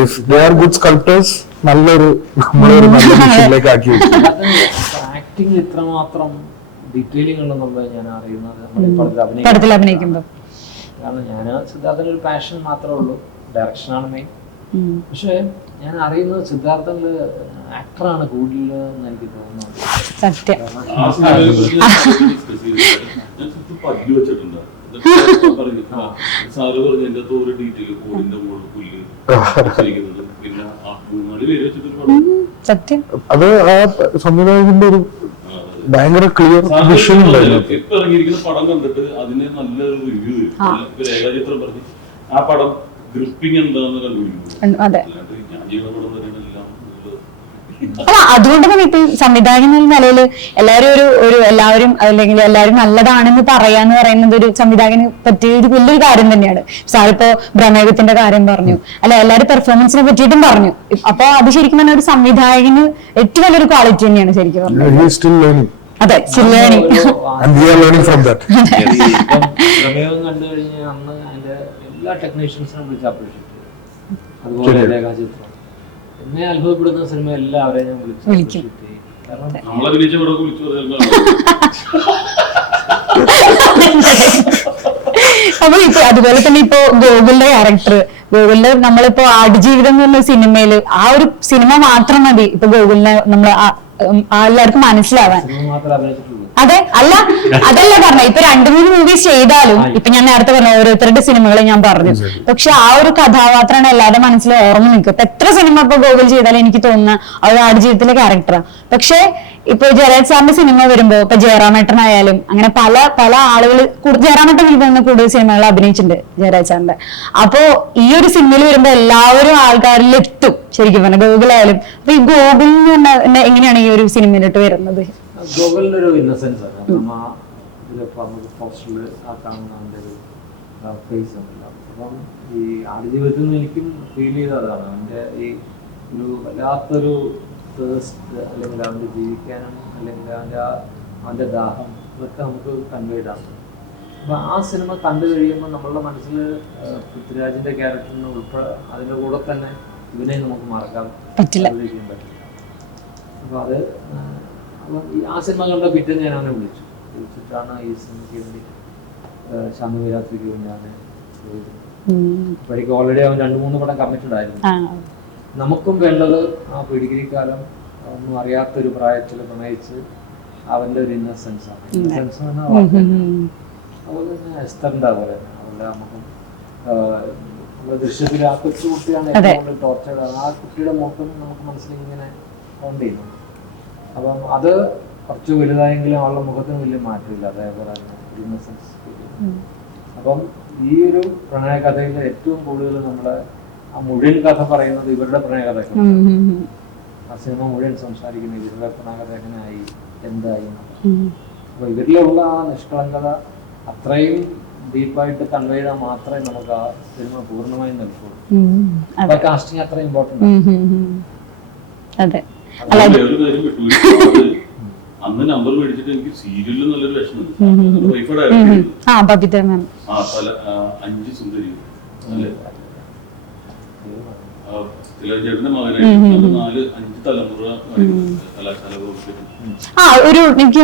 If they are good sculptors, നല്ലൊരു നമ്മളൊരു നല്ല മിഷനിലേക്ക് ആക്കി. ആക്ടിംഗ് ഇത്രമാത്രം ഡീറ്റെയിലിംഗ് ഉണ്ടെന്നുള്ളത് ഞാൻ അറിയുന്നത് പടത്തിൽ അഭിനയിക്കുമ്പോൾ. കാരണം ഞാൻ സിദ്ധാർത്ഥന് ഒരു പാഷൻ മാത്രമേ ഉള്ളൂ, ഡയറക്ഷനാണ് മെയിൻ. പക്ഷെ ഞാൻ അറിയുന്നത് സിദ്ധാർത്ഥനിൽ ആക്ടറാണ് കൂടുതൽ എന്ന് എനിക്ക് തോന്നുന്നത്. സത്യം. പല്ല് വെച്ചിട്ടുണ്ട് സാറ് പറഞ്ഞു എന്റെ ഒരു ഡീറ്റെയിൽ കോടിന്റെ മുകളിൽ പുല്ല് പിന്നെ മൂന്നാല് പേര് വെച്ചിട്ട് സത്യം. അത് ആ സംവിധായകന്റെ ഒരു ഭയങ്കര ക്ലിയർ വിഷൻ ഉണ്ടായിരുന്നു. ഇപ്പൊ ഇറങ്ങിയിരിക്കുന്ന പടം കണ്ടിട്ട് അതിന് നല്ലൊരു റിവ്യൂ രേഖാചിത്രം പറഞ്ഞ് ആ പടം ഗ്രിപ്പിംഗ് എന്താന്ന് കണ്ടുപിടിക്കുന്നു. അല്ലാണ്ട് ഞാൻ ചെയ്യുന്ന പടം തന്നെയാണ് എല്ലാം. അല്ല അതുകൊണ്ട് തന്നെ ഇപ്പൊ സംവിധായകൻ എന്ന നിലയിൽ എല്ലാവരും അല്ലെങ്കിൽ എല്ലാവരും നല്ലതാണെന്ന് പറയാന്ന് പറയുന്നത് ഒരു സംവിധായകന് പറ്റിയ ഒരു വലിയൊരു കാര്യം തന്നെയാണ്. സാറിപ്പോ ബ്രഹ്മയുഗത്തിന്റെ കാര്യം പറഞ്ഞു, അല്ല എല്ലാവരും പെർഫോമൻസിനെ പറ്റിയിട്ടും പറഞ്ഞു. അപ്പൊ അത് ശരിക്കും പറഞ്ഞ ഒരു സംവിധായകന് ഏറ്റവും വലിയൊരു ക്വാളിറ്റി തന്നെയാണ് ശരിക്കും പറഞ്ഞത്. അതെ, പ്രമേയം കണ്ടു കഴിഞ്ഞാൽ അന്ന് അതിന്റെ എല്ലാ ടെക്നീഷ്യൻസിനും വിളിച്ച് അപ്രീഷിയേറ്റ് ചെയ്തു. അതുപോലെ രേഖാചിത്രം എന്നെ അത്ഭുതപ്പെടുന്ന സിനിമ എല്ലാവരെയും ഞാൻ വിളിക്കും. അപ്പൊ ഇപ്പൊ അതുപോലെ തന്നെ ഇപ്പൊ ഗോകുലിന്റെ ക്യാരക്ടർ, ഗോകുലിന്റെ നമ്മളിപ്പോ ആടുജീവിതം എന്ന് പറഞ്ഞ സിനിമയില് ആ ഒരു സിനിമ മാത്രം മതി ഇപ്പൊ ഗോകുലിനെ നമ്മൾ എല്ലാവർക്കും മനസ്സിലാവാൻ. അതെ, അതല്ല പറഞ്ഞ ഇപ്പൊ 2-3 മൂവീസ് ചെയ്താലും ഇപ്പൊ ഞാൻ നേരത്തെ പറഞ്ഞ ഓരോരുത്തരുടെ സിനിമകളെ ഞാൻ പറഞ്ഞു, പക്ഷെ ആ ഒരു കഥാപാത്രമാണ് എല്ലാവരുടെ മനസ്സിൽ ഓർമ്മ നിൽക്കും. ഇപ്പൊ എത്ര സിനിമ ഇപ്പൊ ഗോകുൽ ചെയ്താലും എനിക്ക് തോന്നുന്ന ആ ഒരു ആടുജീവിതത്തിലെ ക്യാരക്ടറാണ്. പക്ഷെ ഇപ്പൊ ജയരാജ് സാറിന്റെ സിനിമ വരുമ്പോ ഇപ്പൊ ജയറാമേട്ടനായാലും അങ്ങനെ പല ആളുകൾ ജയറാമേട്ടൻ എനിക്ക് തോന്നുന്ന കൂടുതൽ സിനിമകൾ അഭിനയിച്ചിട്ടുണ്ട് ജയരാജ് സാറിന്റെ. അപ്പോ ഈ ഒരു സിനിമയിൽ വരുമ്പോ എല്ലാവരും ആൾക്കാരിൽ എത്തും ശരിക്കും പറഞ്ഞ ഗോകുലായാലും. അപ്പൊ ഈ ഗോകുലിന് എങ്ങനെയാണ് ഈ ഒരു സിനിമയിലോട്ട് വരുന്നത്? ഗോകുലിന്റെ ഒരു ഇന്നസെൻസ് ആണ്. പോസ്റ്ററിൽ ആ കാണുന്ന അവന്റെ ഒരു ഫേസ് ഉണ്ടല്ലോ. അപ്പം ഈ ആടുജീവിതത്തിൽ നിന്ന് എനിക്കും ഫീൽ ചെയ്ത അതാണ്. അവന്റെ ഈ ഒരു വല്ലാത്തൊരു തേഴ്സ്റ്റ്, അല്ലെങ്കിൽ അവന്റെ ജീവിക്കാനും അല്ലെങ്കിൽ അവന്റെ ദാഹം, ഇതൊക്കെ നമുക്ക് കൺവേ ചെയ്താണ്. അപ്പൊ ആ സിനിമ കണ്ടു കഴിയുമ്പോൾ നമ്മളുടെ മനസ്സിൽ പൃഥ്വിരാജിന്റെ ക്യാരക്ടറിന് അതിന്റെ കൂടെ തന്നെ ഇവനെ നമുക്ക് മറക്കാൻ പറ്റില്ല. അപ്പൊ അത് ആ സിനിമ കണ്ട പിറ്റേന്ന് ഞാൻ അവനെ വിളിച്ചിട്ടാണ് ഈ സിനിമയ്ക്ക് വേണ്ടി ശാന്തവിരാത്രിക്ക് വേണ്ടിയാണ് അപ്പോഴേക്കും ഓൾറെഡി അവൻ 2-3 പടം കമ്മിറ്റഡ് ആയിരുന്നു. നമുക്കും വേണ്ടത് ആ പിടികിരിക്കാലം ഒന്നും അറിയാത്തൊരു പ്രായത്തിൽ പ്രണയിച്ച് അവന്റെ ഒരു ഇന്നസെൻസ് ആണ്. ഇന്നസെൻസ് അതുപോലെ തന്നെ എസ്തറിന്റെ അതുപോലെ തന്നെ അതുപോലെ നമുക്കും ദൃശ്യത്തിൽ ആ കൊച്ചു കുട്ടിയാണ് ഏറ്റവും കൂടുതൽ ടോർച്ചർ. ആ കുട്ടിയുടെ മുഖം നമുക്ക് മനസ്സിൽ ഇങ്ങനെ കൗണ്ട് ചെയ്യുന്നു. അപ്പം അത് കുറച്ച് വലുതായെങ്കിലും അവളുടെ മുഖത്തിന് വലിയ മാറ്റമില്ല, അതേപോലെ തന്നെ ഇന്നസെൻസ്. അപ്പം ഈ ഒരു പ്രണയ കഥയിൽ ഏറ്റവും കൂടുതൽ നമ്മുടെ ആ മുഴുവൻ കഥ പറയുന്നത് ഇവരുടെ പ്രണയ കഥകളാണ്. ആ സിനിമ മുഴുവൻ സംസാരിക്കുന്നത് ഇവരുടെ പ്രണയ കഥ എങ്ങനെയായി, എന്തായി. അപ്പൊ ഇവരിലുള്ള ആ നിഷ്കളങ്കത അത്രയും ഡീപ്പായിട്ട് കൺവേ ചെയ്താൽ മാത്രമേ നമുക്ക് ആ സിനിമ പൂർണ്ണമായും നൽകുള്ളൂ. അപ്പൊ കാസ്റ്റിംഗ് അത്ര ഇമ്പോർട്ടൻ്റ് ആണ്. അതെ. ഒരു കാര്യം വിട്ടുപോയി, അന്ന് നമ്പർ മേടിച്ചിട്ട് എനിക്ക് സീരിയലിൽ നല്ലൊരു വിഷമം. വൈഫോടെ 5 സുന്ദരി അല്ലേ, തിലകചേട്ടന്റെ മകനായിട്ട് 4-5 തലമുറ കലാശാല ഒരു എനിക്ക്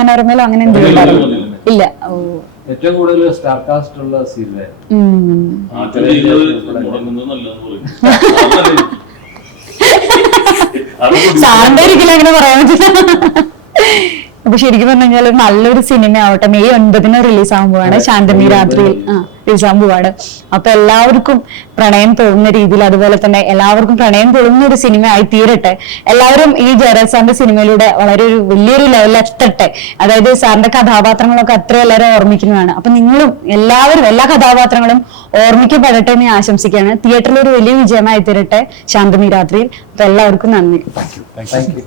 മനോരമയിലോ അങ്ങനെ എന്തെങ്കിലും ഇല്ല. ഏറ്റവും കൂടുതൽ സ്റ്റാർ കാസ്റ്റ് ഉള്ള സീരിയൽ മുടങ്ങുന്നത് നല്ലതെന്ന് പറയും. സാറിന്റെ ഒരിക്കലും അങ്ങനെ പറയാൻ പറ്റില്ല. അപ്പൊ ശരിക്കും പറഞ്ഞു കഴിഞ്ഞാൽ നല്ലൊരു സിനിമ ആവട്ടെ. May 9 റിലീസ് ആകാൻ പോവാണ്, ശാന്തമി രാത്രിയിൽ റിലീസ് ആകാൻ പോവാണ്. അപ്പൊ എല്ലാവർക്കും പ്രണയം തോന്നുന്ന രീതിയിൽ, അതുപോലെ തന്നെ എല്ലാവർക്കും പ്രണയം തോന്നുന്ന ഒരു സിനിമ ആയി തീരട്ടെ. എല്ലാവരും ഈ ജയറാജ് സാറിന്റെ സിനിമയിലൂടെ വളരെ ഒരു വലിയൊരു ലെവലിൽ എത്തട്ടെ. അതായത് സാറിന്റെ കഥാപാത്രങ്ങളൊക്കെ അത്ര എല്ലാവരും ഓർമ്മിക്കുന്നതാണ്. അപ്പൊ നിങ്ങളും എല്ലാവരും എല്ലാ കഥാപാത്രങ്ങളും ഓർമ്മിക്കപ്പെടട്ടെ എന്ന് ഞാൻ ആശംസിക്കുകയാണ്. തിയേറ്ററിൽ ഒരു വലിയ വിജയമായി തീരട്ടെ ശാന്തമി രാത്രിയിൽ. അപ്പൊ എല്ലാവർക്കും നന്ദി. Thank you.